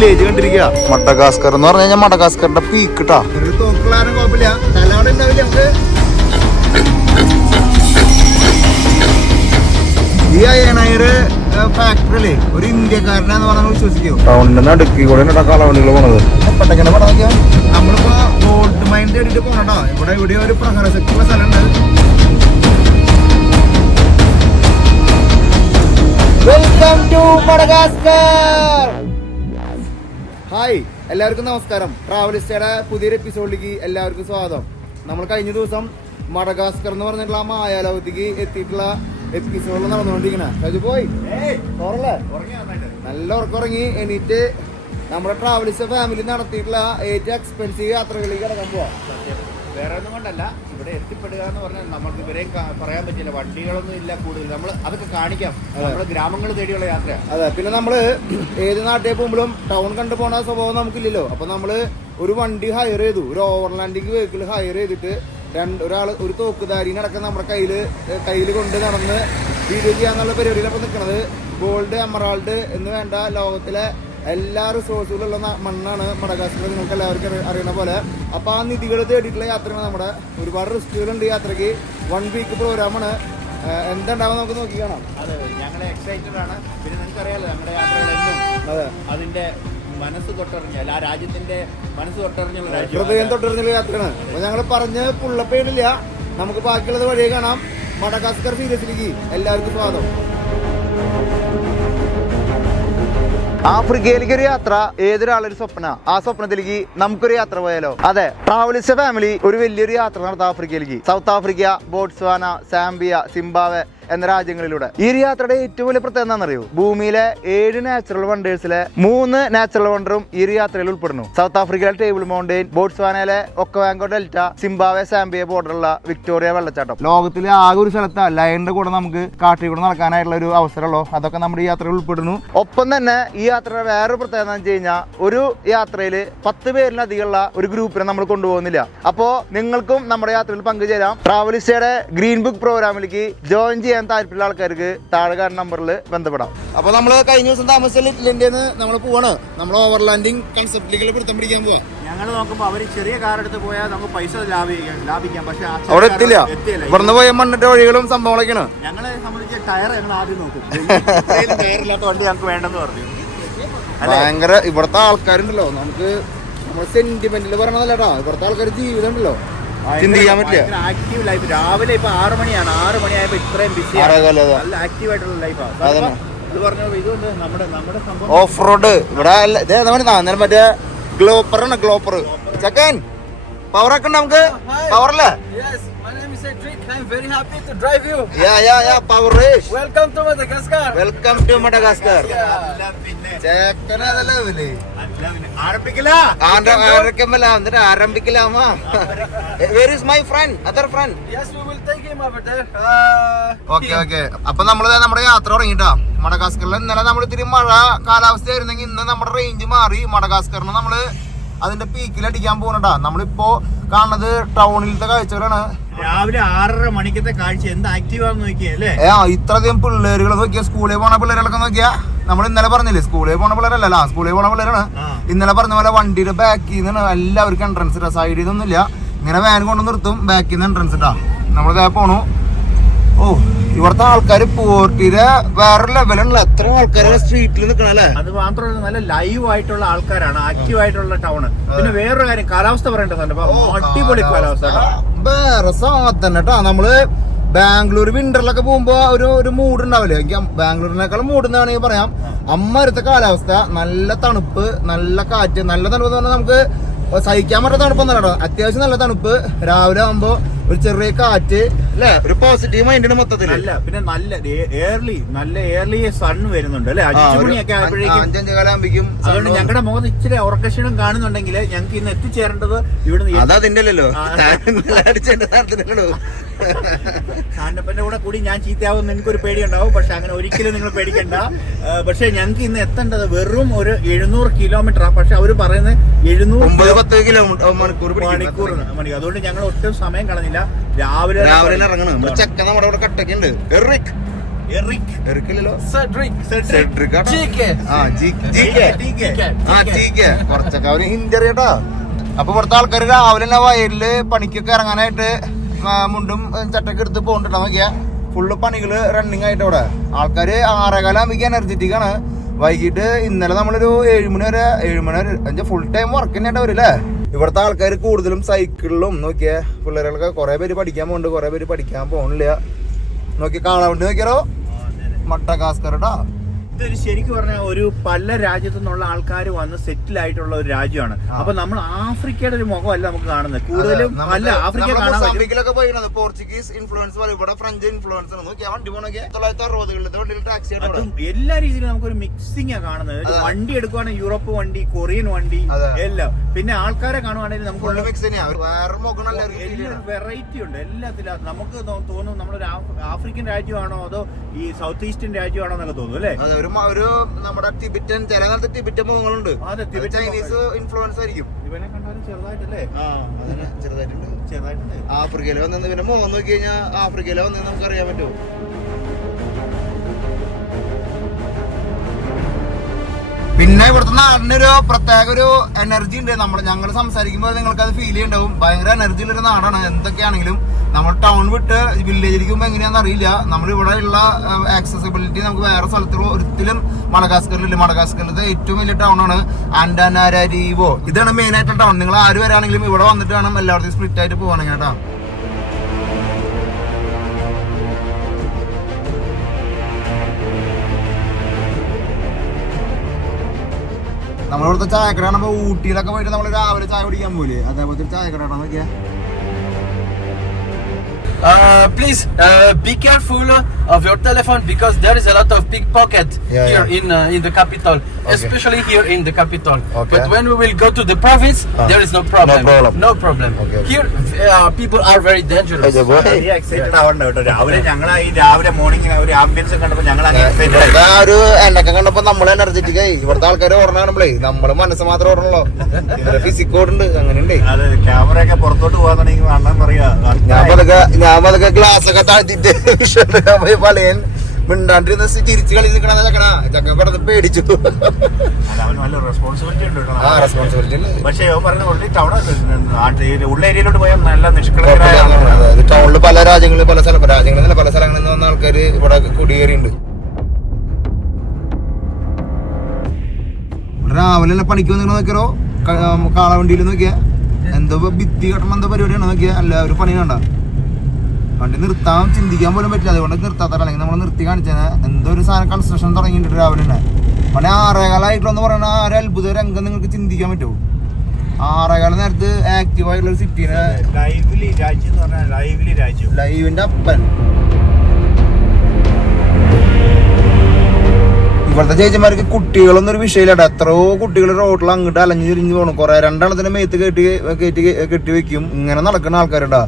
Village കണ്ടിരിക്കുക. Madagascar എന്ന് പറഞ്ഞു കഴിഞ്ഞാൽ മഡഗാസ്കറിന്റെ പീക്ക് കിട്ടാ. തോക്കുള്ളാരും കുഴപ്പമില്ല. തലവിടെ ഉണ്ടാവില്ല നമുക്ക്. ഈ അയണയറ് ഫാക്ടറിയിലെ ഒരു ഇന്ത്യക്കാരനാന്ന് പറഞ്ഞാൽ വിശ്വസിക്കോ? ടൗണിന്റെ നടുക്കി കൂടെ കാളവണ്ടികൾ പോണത്. പെട്ടെന്ന് പടം നോക്കിയാ നമ്മളിപ്പോ ഗോൾഡ് മൈൻ തേടിട്ട് പോണട്ടോ. ഇവിടെ ഒരു പ്രഹരശക്തിയുള്ള സ്ഥലമുണ്ട്. Welcome to Madagascar. ഹായ്, എല്ലാവർക്കും നമസ്കാരം. ട്രാവലിസ്റ്റയുടെ പുതിയൊരു എപ്പിസോഡിലേക്ക് എല്ലാവർക്കും സ്വാഗതം. നമ്മൾ കഴിഞ്ഞ ദിവസം മഡഗാസ്കർ എന്ന് പറഞ്ഞിട്ടുള്ള ആ മായാലോകത്തേക്ക് എത്തിയിട്ടുള്ള എപ്പിസോഡിൽ നടന്നുകൊണ്ടിരിക്കണ പോയി നല്ല ഉറക്കറങ്ങി എണീറ്റ് നമ്മുടെ ട്രാവലിസ്റ്റ് ഫാമിലി നടത്തിയിട്ടുള്ള ഏറ്റവും എക്സ്പെൻസീവ് യാത്രകളിലേക്ക് കിടക്കാൻ പോവാം. വേറെ ഒന്നും കൊണ്ടല്ല, ഇവിടെ എത്തിപ്പെടുക എന്ന് പറഞ്ഞാൽ നമുക്ക് ഇവരെയും പറയാൻ പറ്റില്ല. വണ്ടികളൊന്നും ഇല്ല കൂടുതൽ. നമ്മൾ അതൊക്കെ കാണിക്കാം. നമ്മുടെ ഗ്രാമങ്ങൾ തേടിയുള്ള യാത്ര. അതെ, പിന്നെ നമ്മള് ഏത് നാട്ടിൽ പോകുമ്പോഴും ടൗൺ കണ്ടു പോണ സ്വഭാവം നമുക്കില്ലല്ലോ. അപ്പൊ നമ്മള് ഒരു വണ്ടി ഹയർ ചെയ്തു, ഒരു ഓവർലാൻഡിങ് വെഹിക്കിൾ ഹയർ ചെയ്തിട്ട് ഒരു തോക്കുധാരിനടക്കം നമ്മുടെ കയ്യിൽ കൊണ്ട് നടന്ന് വീഡിയോ ചെയ്യാന്നുള്ള പരിപാടിയിലപ്പോൾ നിൽക്കുന്നത്. ഗോൾഡ്, എമറാൾഡ് എന്ന് വേണ്ട ലോകത്തിലെ എല്ലാ റിസോഴ്സുകളുള്ള മണ്ണാണ് മഡഗാസ്കർ. നിങ്ങൾക്ക് എല്ലാവർക്കും അറിയണ പോലെ. അപ്പോൾ ആ നിധികൾ തേടിയിട്ടുള്ള യാത്രയാണ് നമ്മുടെ. ഒരുപാട് റിസ്കുകളുണ്ട് യാത്രയ്ക്ക്. 1 വീക്ക് പ്രോഗ്രാമാണ്. എന്തുണ്ടാവും നമുക്ക് നോക്കി കാണാം. അതെ, ഞങ്ങൾ എക്സൈറ്റഡ് ആണ്. പിന്നെ നിങ്ങൾക്കറിയാലോ നമ്മുടെ യാത്രകളെന്നും അതെ അതിന്റെ മനസ്സ് തൊട്ടറിഞ്ഞാൽ ആ രാജ്യത്തിന്റെ മനസ്സ് തൊട്ടറിഞ്ഞുള്ള ഹൃദയം തൊട്ടറിഞ്ഞുള്ള യാത്രയാണ്. അപ്പോൾ ഞങ്ങൾ പറഞ്ഞ് പുള്ളപ്പേടില്ല. നമുക്ക് ബാക്കിയുള്ളത് വഴിയെ കാണാം. മഡഗാസ്കർ സീരീസിലേക്ക് എല്ലാവർക്കും സ്വാഗതം. ആഫ്രിക്കയിലേക്ക് ഒരു യാത്ര ഏതൊരാളൊരു സ്വപ്ന. ആ സ്വപ്നത്തിലേക്ക് നമുക്കൊരു യാത്ര പോയാലോ? അതെ, ട്രാവലിസ്റ്റ് ഫാമിലി ഒരു വലിയൊരു യാത്ര നടത്താം ആഫ്രിക്കയിലേക്ക്. South Africa, Botswana, Zambia, Zimbabwe എന്ന രാജ്യങ്ങളിലൂടെ. ഈ ഒരു യാത്രയുടെ ഏറ്റവും വലിയ പ്രത്യേകത എന്താണെന്നറിയോ? ഭൂമിയിലെ 7 നാച്ചുറൽ വണ്ടേഴ്സിലെ 3 നാച്ചുറൽ വണ്ടറും ഈ ഒരു യാത്രയിൽ ഉൾപ്പെടുന്നു. സൗത്ത് ആഫ്രിക്കയിലെ ടേബിൾ മൗണ്ടെയിൻ, ബോട്സ്വാനയിലെ ഒക്കവാങ്കോ ഡെൽറ്റ, സിംബാബ്വെ സാംബിയ ബോർഡറുള്ള വിക്ടോറിയ വെള്ളച്ചാട്ടം. ലോകത്തിലെ ആകെ ഒരു സ്ഥലത്ത് ലയണിന്റെ കൂടെ നമുക്ക് കാട്ടിൽ കൂടെ നടക്കാനായിട്ടുള്ള ഒരു അവസരമുള്ളൂ. അതൊക്കെ നമ്മുടെ ഈ യാത്രയിൽ ഉൾപ്പെടുന്നു. ഒപ്പം തന്നെ ഈ യാത്രയുടെ വേറൊരു പ്രത്യേകത എന്ന് വെച്ച് കഴിഞ്ഞാൽ ഒരു യാത്രയിൽ 10 പേരിലധികമുള്ള ഒരു ഗ്രൂപ്പിനെ നമ്മൾ കൊണ്ടുപോകുന്നില്ല. അപ്പോൾ നിങ്ങൾക്കും നമ്മുടെ യാത്രയിൽ പങ്കുചേരാം. ട്രാവലിസ്റ്റയുടെ ഗ്രീൻ ബുക്ക് പ്രോഗ്രാമിലേക്ക് ജോയിൻ ചെയ്യാൻ താല്പര്യമുള്ള ആൾക്കാർക്ക് താഴെ കാണുന്ന നമ്പറിൽ ബന്ധപ്പെടാം. അപ്പൊ നമ്മള് കഴിഞ്ഞ ദിവസം താമസിച്ച ലിറ്റിലിന്റെ നമ്മൾ പോവാണ്. നമ്മൾ ഓവർലാൻഡിങ് കൺസെപ്റ്റിലേക്ക് പിടുത്തം പിടിക്കാൻ പോവാ. ഞങ്ങൾ നോക്കുമ്പോൾ അവര് ചെറിയ കാർ എടുത്ത് പോയാൽ നമുക്ക് പൈസ ലാഭിക്കാം. പക്ഷെ അവിടെ എത്തില്ല. ഇവിടുന്ന് പോയ മണ്ണിന്റെ വഴികളും സംഭവങ്ങളൊക്കെയാണ്. ഞങ്ങളെ സംബന്ധിച്ച് ടയർ ഞങ്ങൾ ആദ്യം നോക്കും. ടയറില്ലാത്ത വണ്ടി ഞങ്ങൾക്ക് വേണ്ടെന്ന് പറഞ്ഞു. ഭയങ്കര ഇവിടുത്തെ ആൾക്കാരുണ്ടല്ലോ, നമുക്ക് നമ്മുടെ സെന്റിമെന്റിൽ പറയണതല്ലേട്ടാ. ഇവിടുത്തെ ആൾക്കാർ ജീവിതം ഉണ്ടല്ലോ, ചിന്തിക്കാൻ പറ്റില്ല. Active life. രാവിലെ ഇപ്പൊ 6 മണിയാണ്. 6 മണിയായപ്പോ ഇത്രയും ബിസി, നല്ല ആക്റ്റീവ് ആയിട്ടുള്ള ലൈഫാണ്. ഇത് പറഞ്ഞത് ഇതുകൊണ്ട് നമ്മുടെ സംഭവം ഓഫ് റോഡ് ഇവിടെ മറ്റേ ഗ്ലോപ്പറാണ്. ഗ്ലോപ്പർ ചെക്കൻ പവറൊക്കെ ഉണ്ട് നമുക്ക്. പവറല്ലേ? I'm very happy to drive you. Yeah, power race. Welcome to Madagascar. Welcome to Madagascar. ചെക്കൻ അതല്ലേ ഇവല് ആരംഭിക്കില്ല. ആരംഭിക്കലാമാ. Where is my friend? Other friend? Yes, we will take him over there. Okay. അപ്പൊ നമ്മള് നമ്മുടെ യാത്ര തുടങ്ങിട്ടാ. മഡഗാസ്കറിൽ ഇന്നലെ നമ്മൾ ഇത്തിരി മഴ കാലാവസ്ഥ ആയിരുന്നെങ്കിൽ ഇന്ന് നമ്മുടെ റേഞ്ച് മാറി. മഡഗാസ്കറിന് നമ്മള് അതിന്റെ പീക്കിൽ അടിക്കാൻ പോകുന്നുണ്ടാ. നമ്മളിപ്പോ കാണുന്നത് ടൗണിലത്തെ കാഴ്ചകളാണ്. രാവിലെ 6:30 മണിക്കത്തെ കാഴ്ച എന്ത് ആക്റ്റീവാന്ന് നോക്കിയല്ലേ. ഇത്രയധികം പിള്ളേരുകൾ നോക്കിയാ. സ്കൂളിൽ പോണ പിള്ളേരൊക്കെ നോക്കിയാ. നമ്മൾ ഇന്നലെ പറഞ്ഞില്ലേ സ്കൂളിൽ പോണ പിള്ളേരല്ല, സ്കൂളിൽ പോണ പിള്ളേരാണ്. ഇന്നലെ പറഞ്ഞ പോലെ വണ്ടിയുടെ ബാക്കിൽ നിന്നാണ് എല്ലാവർക്കും എൻട്രൻസ് ഇട്ടാ. സൈഡിൽ നിന്നൊന്നുമില്ല. ഇങ്ങനെ വാൻ കൊണ്ട് നിർത്തും, ബാക്കിൽ നിന്ന് എൻട്രൻസ് ഇട്ടാ. നമ്മളിതേ പോണു. ഓ, ഇവിടുത്തെ ആൾക്കാർ പോർട്ടിയുടെ വേറെ ലെവലുള്ള എത്ര ആൾക്കാരെ സ്ട്രീറ്റിൽ നിൽക്കണല്ലേ. അത് മാത്രമല്ല, നല്ല ലൈവ് ആയിട്ടുള്ള ആൾക്കാരാണ്, ആക്റ്റീവ് ആയിട്ടുള്ള ടൗണ്. പിന്നെ വേറൊരു കാര്യം, കാലാവസ്ഥ പറയേണ്ട അടിപൊളി കാലാവസ്ഥ. വേറെ സാധനം കേട്ടാ. നമ്മള് ബാംഗ്ലൂർ വിന്ററിലൊക്കെ പോകുമ്പോ ഒരു മൂഡ് ഉണ്ടാവില്ലേ? എനിക്ക് ബാംഗ്ലൂരിനേക്കാളും മൂഡ് എന്നാണെങ്കിൽ പറയാം. അമ്മരത്തെ കാലാവസ്ഥ, നല്ല തണുപ്പ്, നല്ല കാറ്റ്. നല്ല തണുപ്പ് എന്ന് പറഞ്ഞാൽ നമുക്ക് സഹിക്കാൻ പറ്റുന്ന തണുപ്പൊന്നല്ലോ. അത്യാവശ്യം നല്ല തണുപ്പ്. രാവിലെ ആകുമ്പോ ഒരു ചെറിയ കാറ്റ് അല്ലെ, ഒരു പോസിറ്റീവ് മൈൻഡിന് മൊത്തത്തിൽ. അല്ല, പിന്നെ നല്ല എയർലി സൺ വരുന്നുണ്ട് അല്ലെ. 5 മണിയൊക്കെ ആകുമ്പോഴേക്കും 5 കാലാകുമ്പോഴേക്കും. അതുകൊണ്ട് ഞങ്ങളുടെ മുഖത്ത് ഇച്ചിരി ഉറക്കക്ഷീണം കാണുന്നുണ്ടെങ്കിൽ ഞങ്ങൾക്ക് ഇന്ന് എത്തിച്ചേരേണ്ടത് ഇവിടുന്ന്. അതതിന്റെ അല്ലല്ലോ, സാന്റപ്പന്റെ കൂടി ഞാൻ ചീത്തയാവും നിങ്ങൾക്കൊരു പേടിയുണ്ടാവും. പക്ഷെ അങ്ങനെ ഒരിക്കലും നിങ്ങൾ പേടിക്കണ്ട. പക്ഷെ ഞങ്ങൾക്ക് ഇന്ന് എത്തേണ്ടത് വെറും ഒരു 700 കിലോമീറ്ററാണ്. പക്ഷെ അവര് പറയുന്നത് 710 കിലോമീറ്റർ മണിക്കൂർ. അതുകൊണ്ട് ഞങ്ങൾ ഒട്ടും സമയം കളഞ്ഞില്ല. രാവിലെ ഇറങ്ങണം. ചെക്ക നമ്മുടെ ഇവിടെ കട്ടൊക്കെ ഉണ്ട്. എറിക്. എറിക്കില്ലല്ലോ. Cedric. സെഡ്രിക് ആട്ടോ. Chike. ആ, ജീക്കെ. ആ, ടീക്കെ. കുറച്ചൊക്കെ അവന് ഹിന്ദി അറിയട്ടാ. അപ്പൊ ഇവിടുത്തെ ആൾക്കാർ രാവിലെ തന്നെ വയലില് പണിക്കൊക്കെ ഇറങ്ങാനായിട്ട് മുണ്ടും ചട്ടൊക്കെ എടുത്ത് പോകണ്ടോ നോക്കിയാ. ഫുള്ള് പണികള് റണ്ണിങ് ആയിട്ട് ഇവിടെ. ആൾക്കാര് 6:15 എനർജറ്റിക് ആണ്. വൈകിട്ട് ഇന്നലെ നമ്മളൊരു 7 മണി വരെ ഫുൾ ടൈം വർക്ക് തന്നെയായിട്ട് വരില്ലേ. ഇവിടുത്തെ ആൾക്കാർ കൂടുതലും സൈക്കിളിലും നോക്കിയാ. പിള്ളേരൊക്കെ കുറെ പേര് പഠിക്കാൻ പോകുന്നുണ്ട്, കുറെ പേര് പഠിക്കാൻ പോകണില്ല. നോക്കി കാണാൻ വേണ്ടി നോക്കിയാലോ. മട്ടകാസ്കർട്ടാ. ഇതൊരു ശരിക്കും പറഞ്ഞാൽ ഒരു പല രാജ്യത്തു നിന്നുള്ള ആൾക്കാർ വന്ന് സെറ്റിൽ ആയിട്ടുള്ള ഒരു രാജ്യമാണ്. അപ്പൊ നമ്മൾ ആഫ്രിക്കയുടെ ഒരു മുഖമല്ല നമുക്ക് കാണുന്നത്. കൂടുതലും അല്ല ആഫ്രിക്ക കാണാൻ മൊസാംബിക്കിലൊക്കെ പോയിരുന്നത് പോർച്ചുഗീസ് ഇൻഫ്ലുവൻസ് പോലെ ഇവിടെ ഫ്രഞ്ച് ഇൻഫ്ലുവൻസ് ആണ്. നോക്കിയാ വണ്ടി പോണൊക്കെ 1960-കളിൽ ടാക്സി അതും എല്ലാ രീതിയിലും നമുക്കൊരു മിക്സിംഗ് ആ കാണുന്നത്. വണ്ടി എടുക്കുവാണെങ്കിൽ യൂറോപ്പ് വണ്ടി, കൊറിയൻ വണ്ടി എല്ലാം. പിന്നെ ആൾക്കാരെ കാണുവാണെങ്കിൽ നമുക്ക് വെറൈറ്റി ഉണ്ട് എല്ലാത്തിലും. നമുക്ക് തോന്നും നമ്മളൊരു ആഫ്രിക്കൻ രാജ്യമാണോ അതോ ഈ സൗത്ത് ഈസ്റ്റേൺ രാജ്യമാണോ എന്നൊക്കെ തോന്നും അല്ലേ. ഒരു നമ്മുടെ ടിബറ്റൻ ചില നേരത്തെ ടിബറ്റൻ മുഖങ്ങളുണ്ട്. ചൈനീസ് ഇൻഫ്ലുവൻസ് ആയിരിക്കും. ഇവനെ കണ്ടാലും ചെറുതായിട്ടല്ലേ. ചെറുതായിട്ടുണ്ട്. ആഫ്രിക്കയില് വന്നത് പിന്നെ മുഖം നോക്കി കഴിഞ്ഞാൽ ആഫ്രിക്കയിലെ വന്നത് നമുക്ക് അറിയാൻ പറ്റുമോ. പിന്നെ ഇവിടുത്തെ നാടിനൊരു പ്രത്യേക ഒരു എനർജി ഉണ്ട്. ഞങ്ങൾ സംസാരിക്കുമ്പോൾ നിങ്ങൾക്ക് അത് ഫീൽ ചെയ്യുന്നുണ്ടാവും. ഭയങ്കര എനർജി ഉള്ളൊരു നാടാണ്. എന്തൊക്കെയാണെങ്കിലും നമ്മൾ ടൗൺ വിട്ട് വില്ലേജിലേക്കുമ്പോൾ എങ്ങനെയാണെന്ന് അറിയില്ല. നമ്മൾ ഇവിടെ ഉള്ള ആക്സസിബിലിറ്റി നമുക്ക് വേറെ സ്ഥലത്ത് ഒരിക്കലും മഡഗാസ്കറിലില്ല. മഡഗാസ്കറിലത്തെ ഏറ്റവും വലിയ ടൗൺ ആണ് ആൻഡാനാരീവോ. ഇതാണ് മെയിൻ ആയിട്ടുള്ള ടൗൺ. നിങ്ങൾ ആര് വരാണെങ്കിലും ഇവിടെ വന്നിട്ട് വേണം എല്ലാവർക്കും സ്പ്ലിറ്റ് ആയിട്ട് പോകണമെങ്കിൽ കേട്ടോ. നമ്മളിവിടുത്തെ ചായക്കട കാണുമ്പോ ഊട്ടിയിലൊക്കെ പോയിട്ട് നമ്മൾ രാവിലെ ചായ കുടിക്കാൻ പോലെ അതേപോലത്തെ ചായക്കട നോക്കിയാ. Please be careful of your telephone because there is a lot of pickpocket here in the capital, especially here in the capital. But when we will go to the province, there is no problem. No problem. Here people are very dangerous. രാവിലെ morning ഒരു ambience കണ്ടപ്പോൾ ഞങ്ങൾ ഒരു എണ്ണൊക്കെ കണ്ടപ്പോ നമ്മൾ energetic ആയി. ഇവിടുത്തെ ആൾക്കാർ ഓർമ്മ കാണുമ്പോഴേ നമ്മള് മനസ്സ് മാത്രം ഓർമ്മല്ലോ. ഫിസിക്കോടുണ്ട് അങ്ങനെയുണ്ട്. ക്യാമറ ഒക്കെ പുറത്തോട്ട് പോകാന്നുണ്ടെങ്കിൽ അണ്ണൻ പറയാ ഞാൻ അതൊക്കെ ഗ്ലാസ് ഒക്കെ താഴ്ത്തിട്ട് പലയൻ മിണ്ടാണ്ടിരുന്ന ചിരിച്ച് കളി നിൽക്കണ ചക്ക പെട്ടെന്ന് പേടിച്ചു. റെസ്പോൺസിബിലിറ്റി ഉണ്ട്. റെസ്പോൺസിബിലിറ്റി ഉണ്ട്. പക്ഷേ പറഞ്ഞ ഉള്ള ഏരിയയിലോട്ട് പോയാൽ നല്ല നിഷ്കളങ്കരായ ടൗണിൽ പല രാജ്യങ്ങളിൽ പല സ്ഥലങ്ങളിൽ നിന്ന് വന്ന ആൾക്കാര് ഇവിടെ കുടിയേറിയുണ്ട്. രാവിലെ പണിക്ക് വന്നിട്ട് നോക്കിയാലോ കാളവണ്ടിയിൽ നോക്കിയാ എന്തോ ഭിത്തി കെട്ടണം എന്തോ പരിപാടിയാണ് നോക്കിയാ. എല്ലാവരും പണി കണ്ട വണ്ടി നിർത്താൻ ചിന്തിക്കാൻ പോലും പറ്റില്ല. അതുകൊണ്ട് നിർത്താത്ത അല്ലെങ്കിൽ നമ്മൾ നിർത്തി കാണിച്ചാൽ എന്തോ ഒരു സാധനം കൺസ്ട്രക്ഷൻ തുടങ്ങിയിട്ട് രാവിലെ തന്നെ പണി 6:15 പറയുന്ന ആ ഒരു അത്ഭുത രംഗം നിങ്ങൾക്ക് ചിന്തിക്കാൻ പറ്റുമോ. 6:15 നേരത്ത് ആക്റ്റീവ് ആയിട്ടുള്ള ഒരു സിറ്റിനെ ലൈവിന്റെ അപ്പൻ. ഇവിടുത്തെ ചേച്ചിമാർക്ക് കുട്ടികളൊന്നും ഒരു വിഷയമില്ല. എത്രയോ കുട്ടികൾ റോഡിൽ അങ്ങോട്ട് അലഞ്ഞു തിരിഞ്ഞു പോകണം. കുറെ രണ്ടെണ്ണത്തിന് മേത്ത് കെട്ടി വെക്കും. ഇങ്ങനെ നടക്കുന്ന ആൾക്കാരുണ്ടാ.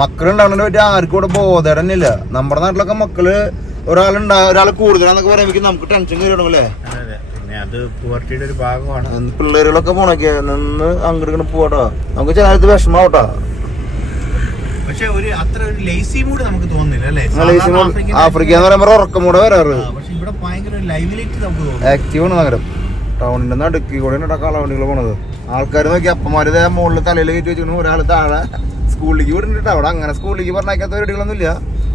മക്കളുണ്ടാവുന്നതിനെ പറ്റി ആർക്കും ഇവിടെ ബോധം തന്നെ ഇല്ല. നമ്മുടെ നാട്ടിലൊക്കെ മക്കള് ഒരാൾ കൂടുതലാന്നൊക്കെ പറയുമ്പോൾ നമുക്ക് ടെൻഷൻ കയറി തുടങ്ങല്ലേ. അത് പുവർട്ടിയുടെ ഒരു ഭാഗമാണ്. പിള്ളേരുകളൊക്കെ പോണൊക്കെ നിന്ന് അങ്ങോട്ട് പോവാട്ടോ. നമുക്ക് ചിലത് വിഷമാവട്ടോ. പക്ഷെ ഒരു അത്ര ഒരു ലേസി മൂഡ് നമുക്ക് തോന്നുന്നില്ല അല്ലേ. ആഫ്രിക്ക എന്ന് പറയുമ്പോൾ ഉറക്കം കൂടെ വരാറ്. പക്ഷെ ഇവിടെ ഭയങ്കര ലൈവിലിറ്റി നമുക്ക് തോന്നുന്നു. ആക്റ്റീവ് ആണ് നഗരം. ടൗണിന്റെ നടുക്കി കൂടെ കാളവണ്ടികൾ പോണത്. ആൾക്കാർ നോക്കി അപ്പന്മാര് മുകളിൽ തലയിൽ കയറ്റി വെച്ചിരിക്കുന്നു. ഒരാൾ താഴെ സ്കൂളിലേക്ക് വിടുന്നുണ്ട്. അവിടെ അങ്ങനെ സ്കൂളിലേക്ക് പറഞ്ഞയക്കാത്ത പരിപാടികളൊന്നും ഇല്ല.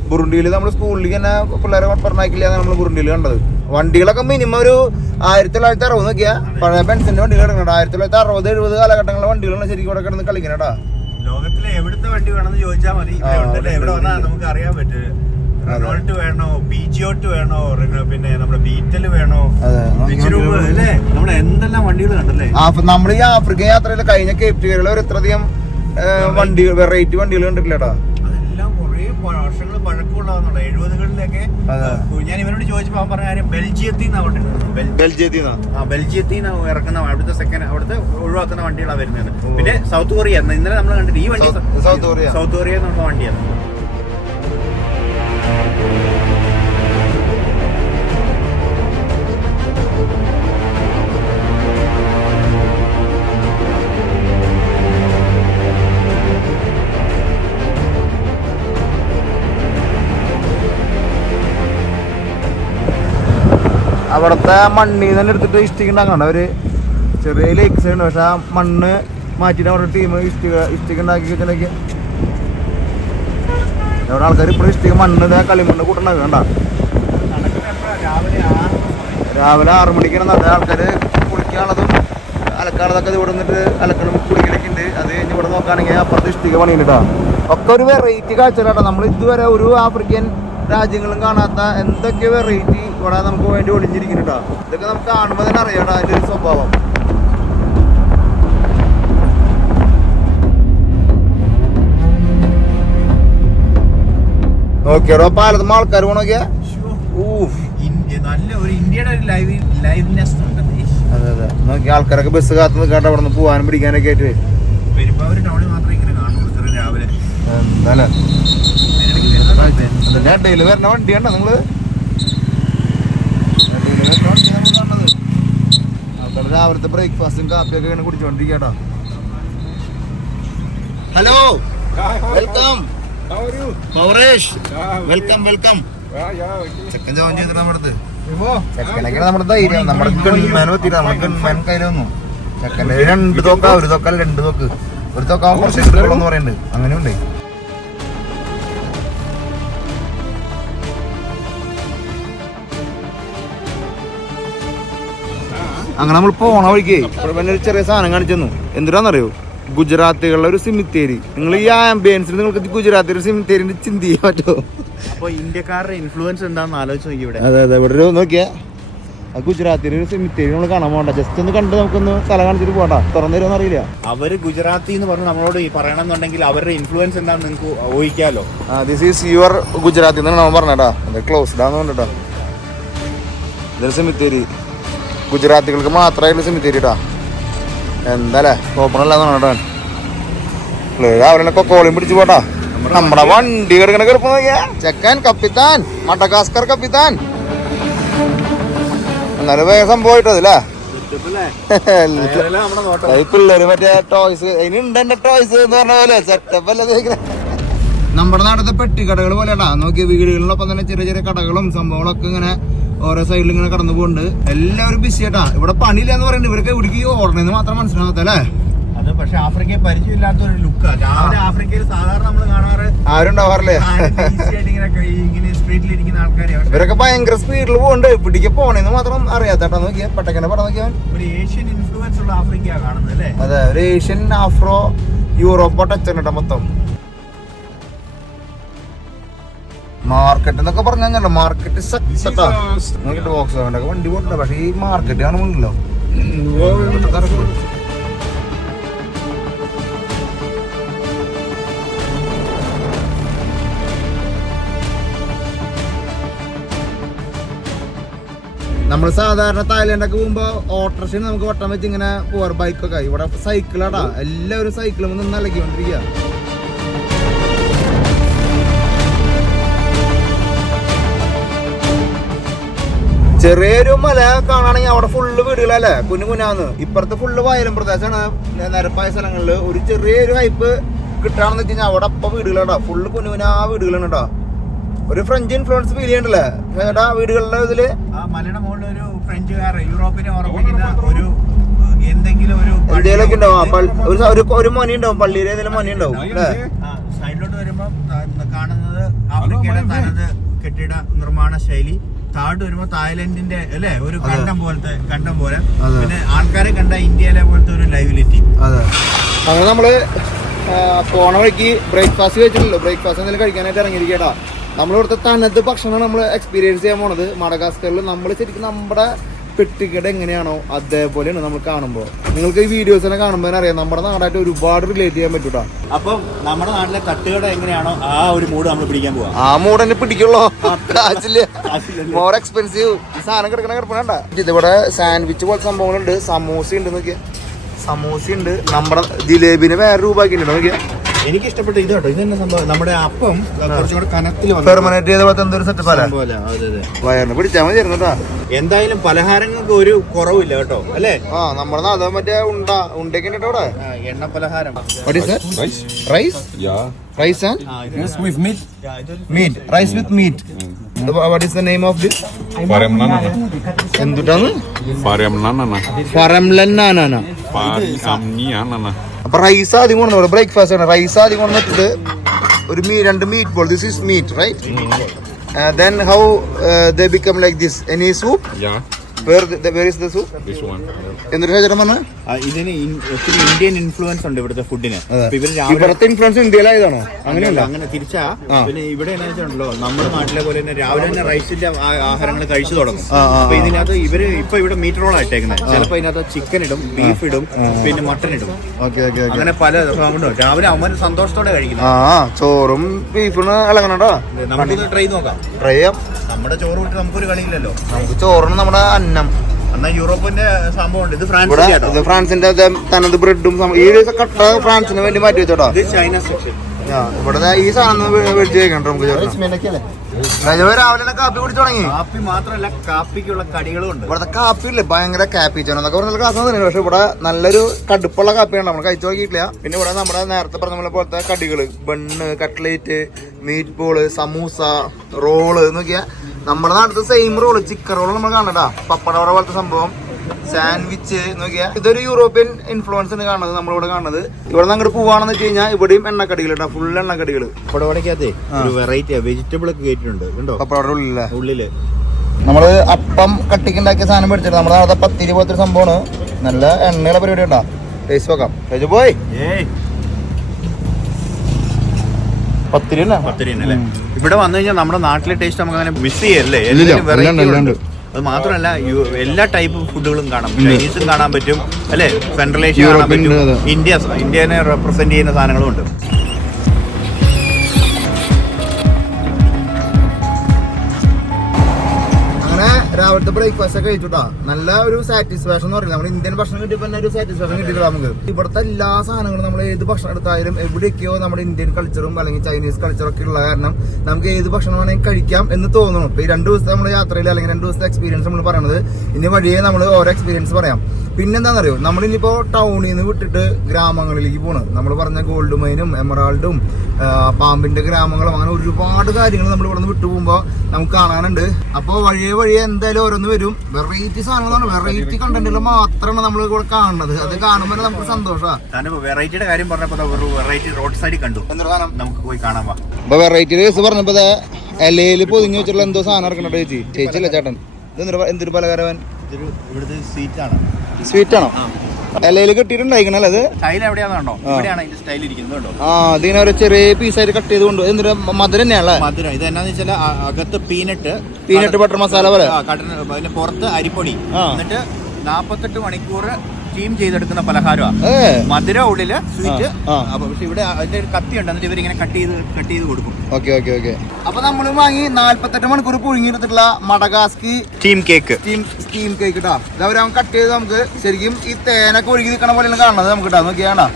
ബുറുണ്ടിയിൽ നമ്മൾ സ്കൂളിലേക്ക് തന്നെ പിള്ളേരെ പറഞ്ഞയക്കില്ല. നമ്മൾ ബുറുണ്ടിയിൽ കണ്ടത് വണ്ടികളൊക്കെ മിനിമം ഒരു 1960 നോക്കിയാ പഴയ പെൻസിന്റെ വണ്ടികൾ കിടക്കുന്നുണ്ട്. 1960-70 കാലഘട്ടങ്ങളിലെ വണ്ടികളാണ് ശരിക്കും ഇവിടെ കിടന്ന് കളിക്കണേട്ടാ. ലോകത്തിലെ എവിടുത്തെ വണ്ടി വേണമെന്ന് ചോദിച്ചാൽ മതി. എവിടെ വന്നാൽ നമുക്ക് അറിയാൻ പറ്റും. റെനോൾട്ട് വേണോ, പിജിയോട്ട് വേണോ, പിന്നെ നമ്മുടെ ബീറ്റൽ വേണോ, അല്ലേ നമ്മുടെ എന്തെല്ലാം വണ്ടികൾ കണ്ടല്ലേ. നമ്മൾ ഈ ആഫ്രിക്കൻ യാത്രയിൽ കഴിഞ്ഞ കേപ്റ്റുകളിൽ ഒരു ഇത്രയധികം വണ്ടി വെറൈറ്റി വണ്ടികൾ കണ്ടിട്ടില്ലടാ. അതെല്ലാം കുറെ വർഷങ്ങൾ പഴക്കമുള്ളതാണല്ലോ. 70-കളിലൊക്കെ ഞാൻ ഇവരോട് ചോദിച്ചപ്പോൾ അവൻ പറഞ്ഞ കാര്യം ബെൽജിയത്തിൽ നിന്ന് ഇറക്കുന്ന അവിടുത്തെ ഒഴിവാക്കുന്ന വണ്ടികളാണ് വരുന്നത്. പിന്നെ സൗത്ത് കൊറിയ ഇന്നലെ നമ്മൾ കണ്ടിട്ട് ഈ വണ്ടി സൗത്ത് കൊറിയ എന്നുള്ള വണ്ടിയാണ്. അവിടുത്തെ മണ്ണിൽ നിന്ന് എടുത്തിട്ട് ഇഷ്ടിക ഉണ്ടാക്കണ്ട അവര് ചെറിയ ലേക്സ് ഉണ്ട്. പക്ഷെ ആ മണ്ണ് മാറ്റിയിട്ട് അവരുടെ ടീം ഇഷ്ടിക ഉണ്ടാക്കി വെച്ചിട്ടുണ്ടെങ്കിൽ അവിടെ ആൾക്കാർ ഇപ്പോഴും ഇഷ്ടിക മണ്ണ് കളിമണ്ണ് കൂട്ടുണ്ടാക്കുക കണ്ട. രാവിലെ 6 മണിക്കാണ് അതേ ആൾക്കാർ കുളിക്കാനുള്ളതും അലക്കാനുള്ളതൊക്കെ ഇവിടെ നിന്നിട്ട് അലക്കണം കുളിക്കലൊക്കെ ഉണ്ട്. അത് കഴിഞ്ഞ് ഇവിടെ നോക്കുകയാണെങ്കിൽ അപ്പുറത്ത് ഇഷ്ടിക പണിയിട്ടാ. ഒക്കെ ഒരു വെറൈറ്റി കാഴ്ചകളാട്ടോ. നമ്മൾ ഇതുവരെ ഒരു ആഫ്രിക്കൻ രാജ്യങ്ങളും കാണാത്ത എന്തൊക്കെ വെറൈറ്റി ഇവിടെ നമുക്ക് വേണ്ടി ഒളിഞ്ഞിരിക്കുന്നുണ്ടാ. ഇതൊക്കെ നമുക്ക് കാണുമ്പോൾ തന്നെ അറിയാം അതിൻ്റെ ഒരു സ്വഭാവം. നോക്കിയാടോ പാലത്തുമ്പോ ആൾക്കാർ പോണോക്കിയാ നല്ല ഒരു ഇന്ത്യയുടെ ഒരു ലൈവ്നെസ് ഉണ്ട്. അതെ അതെ നോക്കി ആൾക്കാരൊക്കെ ബസ് കാത്ത് നിൽക്കാണ്ട് അവിടെ നിന്ന് പോകാനും പിടിക്കാനൊക്കെ ആയിട്ട് പെരുമ്പാവൂർ ടൗണിൽ മാത്രമേ ഇങ്ങനെ കാണുള്ളൂ രാവിലെ. എന്തായാലും ഡെയിലി വരുന്ന വണ്ടിയാണ്ടോ നിങ്ങള്? ആൾക്കാർ രാവിലത്തെ ബ്രേക്ക്ഫാസ്റ്റും കാപ്പിയൊക്കെ ഇങ്ങനെ കുടിച്ചോണ്ടിരിക്കട്ടോ. Hello welcome Pauresh, welcome welcome. ചെക്കൻ ജോയിൻ ചെയ്തിട്ട് നമ്മുടെ അടുത്ത് ചെക്കനൊക്കെ നമ്മുടെ ധൈര്യം നമ്മുടെ ഗൺമാൻ എത്തിയിട്ട് നമ്മുടെ ഗൺമാൻ കയ്യിൽ വന്നു. ചെക്കൻ്റെ 2 തോക്കാ, ഒരു തോക്കല്ല 2 തോക്ക്. ഒരു തോക്കാവുമ്പോൾ കുറച്ച് കിട്ടുള്ളൂ പറയുന്നുണ്ട്. അങ്ങനെയുണ്ട്. അങ്ങനെ നമ്മൾ പോണ വഴിക്ക് ഒരു ചെറിയ സാധനം കാണിച്ചു തന്നു. എന്തിനാന്നറിയോ? ഗുജറാത്തികളുടെ ഒരു സിമിത്തേരി. നിങ്ങൾ ഈ ആംബിയൻസിൽ നിങ്ങൾക്ക് ഗുജറാത്തിയുടെ സിമിത്തേരിന്റെ ചിന്ത ചെയ്യാൻ പറ്റുമോ? അപ്പൊ ഇന്ത്യക്കാരുടെ ഇൻഫ്ലുവൻസ് എന്താണെന്ന് ആലോചിച്ച് നോക്കി ഇവിടെ. അതെ അതെ ഇവിടെ ഒരു നോക്കിയാ ആ ഗുജറാത്തിയുടെ ഒരു സിമിത്തേരി നമ്മൾ കാണാൻ പോകണ്ട. ജസ്റ്റ് ഒന്ന് കണ്ട് നമുക്കൊന്ന് സ്ഥലം കാണിച്ചിട്ട് പോകണ്ട. തുറന്നു തരുമെന്ന് അറിയില്ല. അവര് ഗുജറാത്തി എന്ന് പറഞ്ഞ് നമ്മളോട് ഈ പറയണമെന്നുണ്ടെങ്കിൽ അവരുടെ ഇൻഫ്ലുവൻസ് എന്താണെന്ന് നിങ്ങൾക്ക് ഊഹിക്കാലോ. ദിസ് ഈസ് യുവർ ഗുജറാത്തി എന്നാണ് നമ്മൾ പറഞ്ഞേട്ടാ. അത് ക്ലോസ്ഡ് ആണെന്ന് പറഞ്ഞിട്ടാ. ഇതൊരു സിമിത്തേരി ഗുജറാത്തികൾക്ക് മാത്രമായിട്ടുള്ള സിമിത്തേരി കേട്ടാ. എന്താല്ലേ ഓപ്പൺ അല്ലാന്ന് പറഞ്ഞാ രാവിലെ കൊക്കോളിയും പിടിച്ചു പോട്ടാ. നമ്മുടെ വണ്ടി കിടക്കണ കിടപ്പ് നോക്കിയാ. ചെക്കൻ കപ്പിത്താൻ, മഡഗാസ്കർ കപ്പിത്താൻ. എന്നാലും വേഗം സംഭവമായിട്ടതില്ലേ പിള്ളേര് മറ്റേ ടോയ്സ് അതിനുണ്ട് എന്റെ ടോയ്സ് എന്ന് പറഞ്ഞ പോലെ സെറ്റപ്പ് അല്ല. നമ്മുടെ നാട്ടിലത്തെ പെട്ടിക്കടകൾ പോലെയാട്ടാ. നോക്കിയ വീടുകളിലൊപ്പം തന്നെ ചെറിയ ചെറിയ കടകളും സംഭവങ്ങളൊക്കെ ഇങ്ങനെ ഓരോ സൈഡിൽ ഇങ്ങനെ കടന്നു പോകുന്നുണ്ട്. എല്ലാവരും ബിസി ആയിട്ടാ. ഇവിടെ പണിയില്ല എന്ന് പറയുന്നത് ഇവർക്ക് ഇവിടേക്ക് ഓടണെന്ന് മാത്രം മനസ്സിലാകത്തല്ലേ. അത് പക്ഷെ ആഫ്രിക്കയെ പരിചയമില്ലാത്ത ഒരു ലുക്കാ. രാവിലെ ആഫ്രിക്കയിൽ സാധാരണ നമ്മൾ കാണാറ് ആരുണ്ടാവാറില്ലേ ഇങ്ങനെ സ്ട്രീറ്റിൽ ഇരിക്കുന്ന ആൾക്കാരെ. ഇവരൊക്കെ ഭയങ്കര സ്പീഡിൽ പോകുന്നുണ്ട്. ഇവിടേക്ക് പോണെന്ന് മാത്രം അറിയാത്തട്ടാ. നോക്കിയാ പെട്ടക്കനെ പറഞ്ഞു നോക്കിയാൽ ഒരു ഏഷ്യൻ ഇൻഫ്ലുവൻസ് ഉള്ള ആഫ്രിക്കയാണ് കാണുന്നത് അല്ലേ? അതെ ഒരു ഏഷ്യൻ ആഫ്രോ യൂറോപ്പോ ടച്ച് കേട്ടോ മൊത്തം. മാർക്കറ്റ് എന്നൊക്കെ പറഞ്ഞല്ലോ. മാർക്കറ്റ് നോക്കിട്ട് ബോക്സ് ഒക്കെ വണ്ടി പോകണ്ട. പക്ഷെ ഈ മാർക്കറ്റ് കാണുമ്പോഴല്ലോ നമ്മൾ സാധാരണ തായ്ലൻഡൊക്കെ പോകുമ്പോ ഓട്ടോറിക്ഷ നമുക്ക് വട്ടം വെച്ച് ഇങ്ങനെ പോവാറ്. ബൈക്കൊക്കെ ഇവിടെ സൈക്കിളാടാ. എല്ലാവരും സൈക്കിളും നിന്ന് അലക്കിക്കൊണ്ടിരിക്കുക. ചെറിയൊരു മല കാണാണെങ്കിൽ അവിടെ ഫുള്ള് വീടുകളല്ലേ കുഞ്ഞാന്ന്. ഇപ്പുറത്ത് ഫുള്ള് വയലും പ്രദേശമാണ്. നിരപ്പായ സ്ഥലങ്ങളില് ഒരു ചെറിയൊരു ഹൈപ്പ് കിട്ടാണെന്ന് വെച്ച് കഴിഞ്ഞാൽ അവിടെ അപ്പൊ വീടുകളാടാ. ഫുള്ള് കുഞ്ഞാ വീടുകളാണ് കേട്ടോ. ഒരു ഫ്രഞ്ച് ഇൻഫ്ലുവൻസ് ഫീൽ ചെയ്യണ്ടല്ലേ ചേട്ടാ വീടുകളുടെ ഇതില്. ആ മലയുടെ മുകളിൽ ഒരു ഫ്രഞ്ചുകാർ യൂറോപ്പിനെ ഓർമ്മിക്കുന്ന ഒരു എന്തെങ്കിലും ഒരു എന്തെങ്കിലുമൊക്കെ ഉണ്ടാവും. ഒരു മണി ഉണ്ടാവും. പള്ളിയിലെ ഏതെങ്കിലും മണി ഉണ്ടാവും അല്ലേ? സൈഡിലോട്ട് വരുമ്പോ കാണുന്നത് ആഫ്രിക്കയുടെ തനത് കെട്ടിട നിർമ്മാണ ശൈലി. താഴോട്ട് വരുമ്പോ തായ്ലൻഡിന്റെ അല്ലെ ഒരു കണ്ടം പോലെ. പിന്നെ ആൾക്കാരെ കണ്ട ഇന്ത്യയിലെ പോലത്തെ ഒരു ലൈവിലിറ്റി. അതെ അങ്ങനെ നമ്മള് പോണ വഴിക്ക് ബ്രേക്ക്ഫാസ്റ്റ് കഴിച്ചിട്ടുള്ളൂ. ബ്രേക്ക്ഫാസ്റ്റ് എന്തെങ്കിലും കഴിക്കാനായിട്ട് ഇറങ്ങിയിരിക്കട്ടാ. നമ്മളിവിടുത്തെ തനത് ഭക്ഷണമാണ് നമ്മൾ എക്സ്പീരിയൻസ് ചെയ്യാൻ പോണത്. മഡഗാസ്കറിൽ നമ്മൾ ശരിക്കും നമ്മുടെ പെട്ടിക്കട എങ്ങനെയാണോ അതേപോലെയാണ് നമ്മൾ കാണുമ്പോൾ. നിങ്ങൾക്ക് ഈ വീഡിയോസിനെ കാണുമ്പോൾ അറിയാം നമ്മുടെ നാടായിട്ട് ഒരുപാട് റിലേറ്റ് ചെയ്യാൻ പറ്റൂട്ടാ. അപ്പം നമ്മുടെ നാട്ടിലെ തട്ടുകട എങ്ങനെയാണോ ആ ഒരു മൂഡ് നമ്മൾ പിടിക്കാൻ പോവാ. ആ മൂഡ് തന്നെ പിടിക്കുള്ളൂ. More expensive. ഈ സാധനം കിടക്കണ ഇതിവിടെ സാൻഡ്വിച്ച് പോലത്തെ സംഭവങ്ങളുണ്ട്. സമൂസ ഉണ്ട് നോക്കിയാ. സമൂസ ഉണ്ട്. നമ്മുടെ ജിലേബിന് വേറെ രൂപ ആക്കിയിട്ടുണ്ട് നോക്കിയാ. എനിക്ക് ഇഷ്ടപ്പെട്ട ഇത് കേട്ടോ, ഇത് തന്നെ സംഭവം. നമ്മുടെ അപ്പം കുറച്ചും കൂടെ കനത്തിൽ പെർമനന്റ് ചെയ്ത പോലത്തെ എന്തൊരു സെറ്റപ്പ് അല്ലേ? വയറിന് പിടിച്ചാൽ മതി കേട്ടോ. എന്തായാലും പലഹാരങ്ങൾക്ക് ഒരു കുറവില്ല കേട്ടോ, അല്ലേ? ആ നമ്മുടെ നാട് മറ്റേ ഉണ്ടൊക്കെ ഇവിടെ എണ്ണ പലഹാരം. Rice rice and Yes, with meat. Meat rice with meat. What is the name of this? എന്തുട്ടാണ്? ഫറംലന്നാന. അപ്പൊ റൈസ് ആദ്യം കൊണ്ടു ബ്രേക്ക്ഫാസ്റ്റ് ആണ്. റൈസ് ആദ്യം കൊണ്ടിട്ട് ഒരു രണ്ട് meatball. This is meat right? Then how they become like this? Any soup? Yeah, Where is the soup? this one. എന്തൊരു ചേട്ടൻ പറഞ്ഞ ഇതിന് ഒത്തിരി ഇന്ത്യൻ ഇൻഫ്ലുവൻസ് ഉണ്ട് ഇവിടുത്തെ ഫുഡിന്. ഇവര് ഇവിടുത്തെ ഇൻഫ്ലുവൻസ് ഇന്ത്യയിലായതാണോ? അങ്ങനെയല്ല, അങ്ങനെ തിരിച്ചാ. പിന്നെ ഇവിടെ എന്നാ വെച്ചിട്ടുണ്ടല്ലോ, നമ്മുടെ നാട്ടിലെ പോലെ തന്നെ രാവിലെ തന്നെ റൈസിന്റെ ആഹാരങ്ങൾ കഴിച്ചു തുടങ്ങും. അപ്പൊ ഇതിനകത്ത് ഇവര് ഇപ്പൊ ഇവിടെ മീറ്റ് റോൾ ഇട്ടേക്കുന്നത്. ചിലപ്പോ ഇതിനകത്ത് ചിക്കൻ ഇടും, ബീഫ് ഇടും, പിന്നെ മട്ടൺ ഇടും. അങ്ങനെ പല കൊണ്ടും രാവിലെ അവന്മാർ സന്തോഷത്തോടെ കഴിക്കുന്നു. ചോറും ബീഫിന് ഇളങ്ങണോ? നമുക്കൊന്ന് ട്രൈ നോക്കാം. ട്രൈ ചെയ്യാം. നമ്മുടെ ചോറ് വിട്ട് നമുക്കൊരു കളിയില്ലല്ലോ. നമുക്ക് ചോറിന് നമ്മുടെ അന്നം. എന്നാ യൂറോപ്പിന്റെ സംഭവം ഉണ്ട്. ഇത് ഇത് ഫ്രാൻസിന്റെ തനത് ബ്രെഡും ഈ കട്ട ഫ്രാൻസിന് വേണ്ടി മാറ്റി വെച്ചോട്ടോ. ഇത് ചൈന സെക്ഷൻ. ഇവിടെ ഈ സാധനം മേടിച്ച് കഴിക്കണ്ടോ നമുക്ക്? രാവിലെ കാപ്പി കുടിച്ചു തുടങ്ങി. കാപ്പി മാത്രമല്ല, കാപ്പിക്കുള്ള കടികളും ഉണ്ട്. ഇവിടുത്തെ കാപ്പി ഇല്ലേ ഭയങ്കര കാപ്പിച്ചാണ് എന്നൊക്കെ പറഞ്ഞ ക്ലാസ് തന്നെ. പക്ഷെ ഇവിടെ നല്ലൊരു കടുപ്പുള്ള കാപ്പിയാണ്. നമ്മൾ കഴിച്ചു നോക്കിയിട്ടില്ല. പിന്നെ ഇവിടെ നമ്മുടെ നേരത്തെ പറഞ്ഞ പോലത്തെ കടികള്, bun, cutlet, meat ball, samosa, roll നോക്കിയാ നമ്മുടെ നാട്ടിലത്തെ സെയിം റോള്. ചിക്കൻ റോള് നമ്മൾ കാണണ്ടാ, പപ്പടവട പോലത്തെ സംഭവം, സാൻഡ്വിച്ച് നോക്കിയാ. ഇതൊരു യൂറോപ്യൻ ഇൻഫ്ലുവൻസ് ആണ് കാണുന്നത് നമ്മളിവിടെ കാണുന്നത്. ഇവിടെ നിന്ന് അങ്ങോട്ട് പോവാണെന്ന് വെച്ച് കഴിഞ്ഞാൽ ഇവിടെയും എണ്ണക്കടികൾ ഉണ്ടാവും, ഫുൾ എണ്ണക്കടികൾ. പപ്പടവടക്കകത്തെ ഒരു വെറൈറ്റി വെജിറ്റബിൾ ഒക്കെ കേട്ടിട്ടുണ്ട്. പപ്പടവട ഉള്ളിലെ ഉള്ളില് നമ്മള് അപ്പം കട്ടിക്കുണ്ടാക്കിയ സാധനം മേടിച്ചിട്ട് നമ്മുടെ നാളത്തെ പത്തിരി പോലത്തെ ഒരു സംഭവമാണ്. നല്ല എണ്ണയുള്ള പരിപാടി ഉണ്ടാ. ടേസ്റ്റ് നോക്കാം. പോയി പത്തിരി അല്ലേ? ഇവിടെ വന്നു കഴിഞ്ഞാൽ നമ്മുടെ നാട്ടിലെ ടേസ്റ്റ് നമുക്ക് അങ്ങനെ മിസ് ചെയ്യല്ലേ? അത് മാത്രമല്ല, എല്ലാ ടൈപ്പ് ഫുഡുകളും കാണാം. ചൈനീസും കാണാൻ പറ്റും, അല്ലെ? സെൻട്രൽ ഏഷ്യ കാണാൻ പറ്റും. ഇന്ത്യനെ റെപ്രസെന്റ് ചെയ്യുന്ന സാധനങ്ങളും ഉണ്ട്. രാവിലത്തെ ബ്രേക്ക്ഫാസ്റ്റ് ഒക്കെ കഴിച്ചുട്ടാ. നല്ല ഒരു സാറ്റിസ്ഫാക്ഷൻ എന്ന് പറയുന്നത് നമ്മുടെ ഇന്ത്യൻ ഭക്ഷണം കിട്ടിയപ്പോൾ തന്നെ ഒരു സാറ്റിസ്ഫാക്ഷൻ കിട്ടിയില്ല നമുക്ക്. ഇവിടുത്തെ എല്ലാ സാധനങ്ങളും നമ്മൾ ഏത് ഭക്ഷണം എടുത്തായാലും എവിടെയൊക്കെയോ നമ്മുടെ ഇന്ത്യൻ കൾച്ചറും അല്ലെങ്കിൽ ചൈനീസ് കൾച്ചറൊക്കെ ഉള്ള കാരണം നമുക്ക് ഏത് ഭക്ഷണം വേണമെങ്കിൽ കഴിക്കാം എന്ന് തോന്നുന്നു. ഇപ്പൊ ഈ 2 ദിവസത്തെ നമ്മുടെ യാത്രയിൽ അല്ലെങ്കിൽ 2 ദിവസത്തെ എക്സ്പീരിയൻസ് നമ്മൾ പറയണത്. ഇനി വഴിയെ നമ്മൾ ഓരോ എക്സ്പീരിയൻസ് പറയാം. പിന്നെന്താണെന്നറിയോ, നമ്മളിനിപ്പോൾ ടൗണിൽ നിന്ന് വിട്ടിട്ട് ഗ്രാമങ്ങളിലേക്ക് പോകണം. നമ്മൾ പറഞ്ഞ ഗോൾഡ് മൈനും എമറാൾഡും പാമ്പിന്റെ ഗ്രാമങ്ങളും അങ്ങനെ ഒരുപാട് കാര്യങ്ങൾ നമ്മൾ ഇവിടെ നിന്ന് വിട്ടു പോകുമ്പോൾ നമുക്ക് കാണാനുണ്ട്. അപ്പോൾ വഴിയെ എന്തായാലും ഓരോന്ന് വരും. വെറൈറ്റി സാധനങ്ങളാണ്, വെറൈറ്റി കണ്ടന്റുകൾ മാത്രമാണ് നമ്മൾ ഇവിടെ കാണുന്നത്. അത് കാണുമ്പോൾ നമുക്ക് സന്തോഷമാണ്. വെറൈറ്റിയുടെ കാര്യം പറഞ്ഞപ്പോൾ വെറൈറ്റി റോഡ് സൈഡിൽ കണ്ടു. നമുക്ക് പോയി കാണാൻ. അപ്പൊ വെറൈറ്റി കേസ് പറഞ്ഞപ്പോ ഇലയിൽ പൊതിഞ്ഞു വെച്ചിട്ടുള്ള എന്തോ സാധനം ഇറക്കണോ ചേച്ചി? ചേച്ചിയല്ല ചേട്ടൻ. എന്തൊരു പലകാരവൻ? ഇവിടുത്തെ സ്വീറ്റ് ആണ്. സ്വീറ്റ് ആണോ? ഇലയിൽ കെട്ടിയിട്ടുണ്ടായിക്കണല്ലേ? അത് സ്റ്റൈൽ എവിടെയാണോ? ഇവിടെയാണ് ഇതിന്റെ സ്റ്റൈൽ ഇരിക്കുന്നത്. ആ, ഇതിനെ ഒരു ചെറിയ പീസായിട്ട് കട്ട് ചെയ്ത് കൊണ്ട് എന്തൊരു മധുരം തന്നെയാണല്ലേ? മധുരം. ഇത് എന്നാന്ന് വെച്ചാൽ അകത്ത് പീനട്ട് ബട്ടർ മസാല പോലെ, അതിന്റെ പുറത്ത് അരിപ്പൊടി, എന്നിട്ട് 48 മണിക്കൂർ സ്റ്റീം ചെയ്തെടുക്കുന്ന പലഹാരമാണ്. മധുര ഉള്ളില് സ്വീറ്റ്. പക്ഷെ ഇവിടെ അതിന്റെ ഒരു കത്തി ഉണ്ട്, എന്നിട്ട് ഇവരിങ്ങനെ കട്ട് ചെയ്ത് കൊടുക്കും. ഓക്കെ. അപ്പൊ നമ്മള് വാങ്ങി 48 മണിക്കൂർ പുഴുങ്ങിയെടുത്തിട്ടുള്ള മഡഗാസ്കി സ്റ്റീം കേക്ക് കേട്ടാ. ഇതവരാൻ കട്ട് ചെയ്ത് നമുക്ക് ശരിക്കും ഈ തേനൊക്കെ ഒഴുകി നിൽക്കണ പോലെയാണ് കാണുന്നത് നമുക്ക് ഇട്ടാ. നോക്കിയാണോ